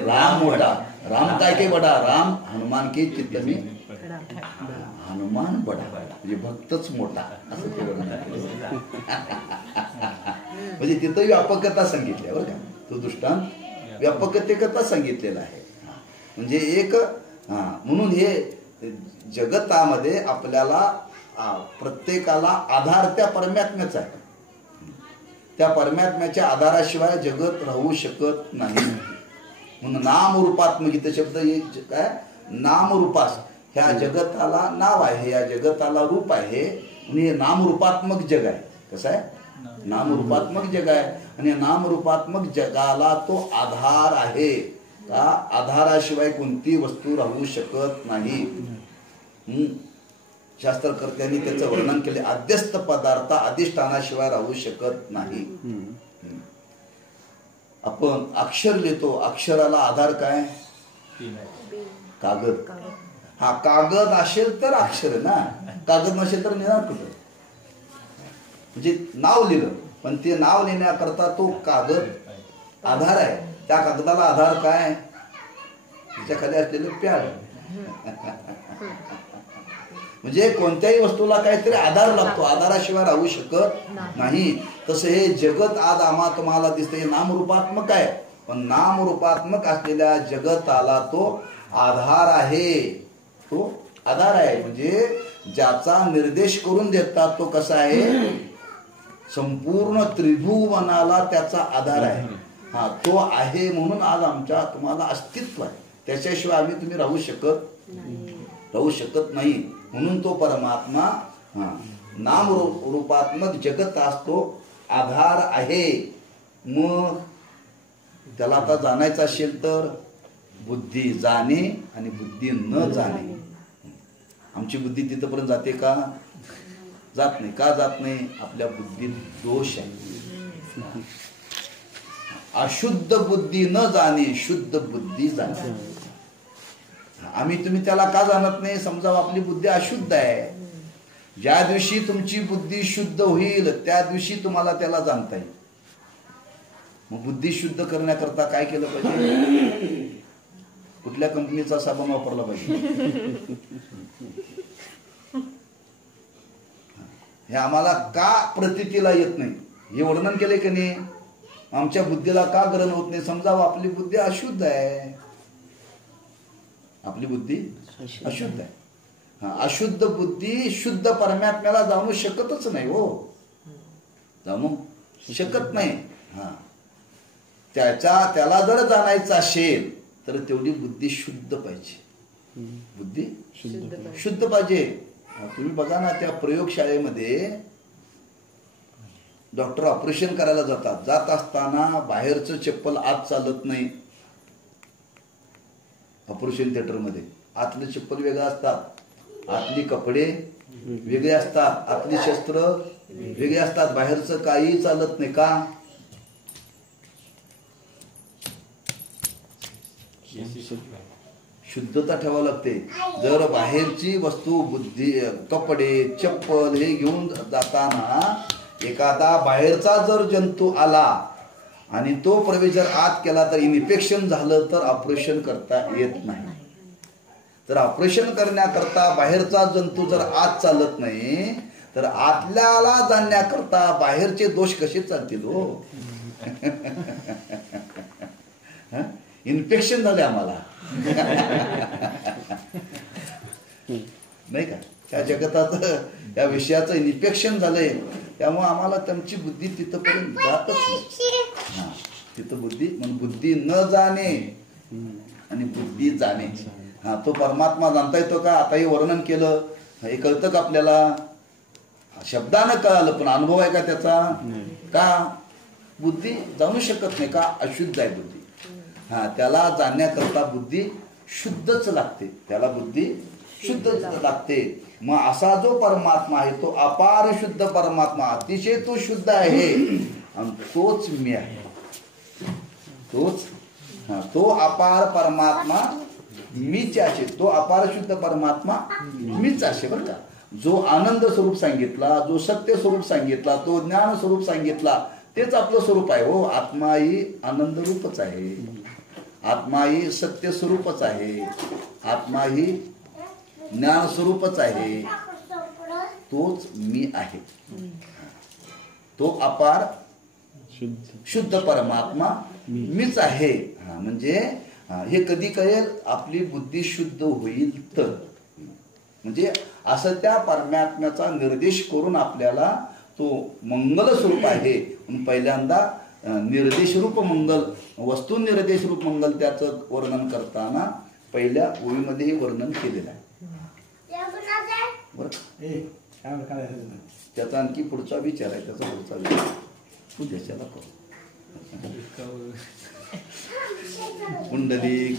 राम मोठा. राम काय के बडा? राम हनुमान के चित्त में हनुमान बडा, म्हणजे भक्तच मोठा असं ते वर्णन. म्हणजे तिथं व्यापकता सांगितली बरं का. तो दृष्टांत व्यापकतेकता सांगितलेला आहे. म्हणजे एक म्हणून हे जगतामध्ये आपल्याला प्रत्येकाला आधार त्या परमात्म्याचा आहे. त्या परमात्म्याच्या आधाराशिवाय जगत राहू शकत नाही. म्हणून नामरूपात्मक इथं शब्द काय? नामरूपास. ह्या जगताला नाव आहे, या जगताला रूप आहे. आणि हे नामरूपात्मक जग आहे. कसं आहे? नामरूपात्मक जग आहे. आणि नामरूपात्मक जगाला तो आधार आहे. का? आधाराशिवाय कोणती वस्तू राहू शकत नाही. शास्त्रकर्त्यांनी त्याचं वर्णन केले. अध्यस्त पदार्थ अधिष्ठानाशिवाय राहू शकत नाही. आपण अक्षर लिहितो, अक्षराला आधार काय? कागद. हा कागद असेल तर अक्षर आहे ना, कागद नसेल तर लिहिणार कुठं? म्हणजे नाव लिहिलं, पण ते नाव लिहिण्याकरता तो कागद आधार आहे. त्या कागदाला आधार काय? त्याच्या खाली असलेलं पॅड. म्हणजे कोणत्याही वस्तूला काहीतरी आधार लागतो, आधाराशिवाय राहू शकत नाही. तसं हे जगत आज तुम्हाला दिसतं हे नामरूपात्मक आहे, पण नामरूपात्मक असलेल्या जगताला तो आधार आहे. तो आधार आहे म्हणजे ज्याचा निर्देश करून देतात तो कसा आहे? संपूर्ण त्रिभुवनाला त्याचा आधार आहे. हा तो आहे म्हणून आज आमच्या तुम्हाला अस्तित्व आहे. त्याच्याशिवाय आम्ही तुम्ही राहू शकत नाही. म्हणून तो परमात्मा नाम रूपात्मक जगत असतो, आधार आहे. मग त्याला आता जाणायचं असेल तर बुद्धी जाणे आणि बुद्धी न जाणे. आमची बुद्धी तिथपर्यंत जाते का? जात नाही. का जात नाही? आपल्या बुद्धीत दोष आहे. अशुद्ध बुद्धी न जाणे, शुद्ध बुद्धी जाणे. आम्ही तुम्ही त्याला का जाणत नाही? समजा आपली बुद्धी अशुद्ध आहे. ज्या दिवशी तुमची बुद्धी शुद्ध होईल त्या दिवशी तुम्हाला त्याला जाणता येईल. मग बुद्धी शुद्ध करण्याकरता काय केलं पाहिजे? कुठल्या कंपनीचा साबण वापरला पाहिजे? हे आम्हाला का प्रतीतीला येत नाही हे वर्णन केले की नाही? आमच्या बुद्धीला का ग्रहण होत नाही? समजा आपली बुद्धी अशुद्ध आहे. आपली बुद्धी अशुद्ध आहे. अशुद्ध बुद्धी शुद्ध परमात्म्याला जाणू शकतच नाही. हो, जाणू शकत नाही. त्याला जर जाणायचं असेल तर तेवढी बुद्धी शुद्ध पाहिजे. बुद्धी शुद्ध पाहिजे. तुम्ही बघा ना, त्या प्रयोगशाळेमध्ये डॉक्टर ऑपरेशन करायला जात असताना बाहेरचं चप्पल आत चालत नाही. ऑपरेशन थिएटर मध्ये आतले चप्पल वेगळे असतात, आतली कपडे वेगळे असतात, आतली शस्त्र वेगळे असतात, बाहेरचं काही चालत नाही. का? शुद्धता ठेवावी लागते. जर बाहेरची वस्तू बुद्धी कपडे चप्पल हे घेऊन जाताना एखादा बाहेरचा जर जंतू आला आणि तो प्रवेश जर आत केला तर इन्फेक्शन झालं तर ऑपरेशन करता येत नाही. तर ऑपरेशन करण्याकरता बाहेरचा जंतू जर आत चालत नाही तर आतल्याला जाणण्याकरता बाहेरचे दोष कसे चालतील? हो, इन्फेक्शन झाले आम्हाला नाही का? त्या जगतात या विषयाचं इन्फेक्शन झालंय, त्यामुळे आम्हाला त्यांची बुद्धी तिथपर्यंत जातच नाही. तिथं बुद्धी म्हणून बुद्धी न जाणे आणि बुद्धी जाणे. तो परमात्मा जाणता येतो का? आता हे वर्णन केलं, हे कळतं का आपल्याला? शब्दानं कळालं, पण अनुभव आहे का त्याचा? का? बुद्धी जाणू शकत नाही. का? अशुद्ध आहे बुद्धी. त्याला जाणण्याकरता बुद्धी शुद्धच लागते. त्याला बुद्धी शुद्धच लागते. मग असा जो परमात्मा आहे तो अपार शुद्ध परमात्मा, अतिशय तो शुद्ध आहे आणि तोच मी आहे. तो अपार परमात्मा मीच आहे. तो अपार शुद्ध परमात्मा मीच आहे. बरं का? जो आनंद स्वरूप सांगितला, जो सत्य स्वरूप सांगितला, तो ज्ञान स्वरूप सांगितला, तेच आपलं स्वरूप आहे. हो, आत्मा ही आनंद रूपच आहे, आत्मा ही सत्य स्वरूपच आहे, आत्मा ही ज्ञान स्वरूपच आहे. तोच मी आहे. तो अपार शुद्ध परमात्मा मीच आहे. म्हणजे हे कधी कळेल? आपली बुद्धी शुद्ध होईल तर. म्हणजे असं त्या परमात्म्याचा निर्देश करून आपल्याला तो मंगल स्वरूप आहे म्हणून पहिल्यांदा निर्देश रूप मंगल, वस्तू निर्देश रूप मंगल त्याचं वर्णन करताना पहिल्या ओळीमध्ये हे वर्णन केलेलं आहे. त्याचा आणखी पुढचा विचार आहे, त्याचा पुढचा विचार उद्याच्याला करू. कुंडली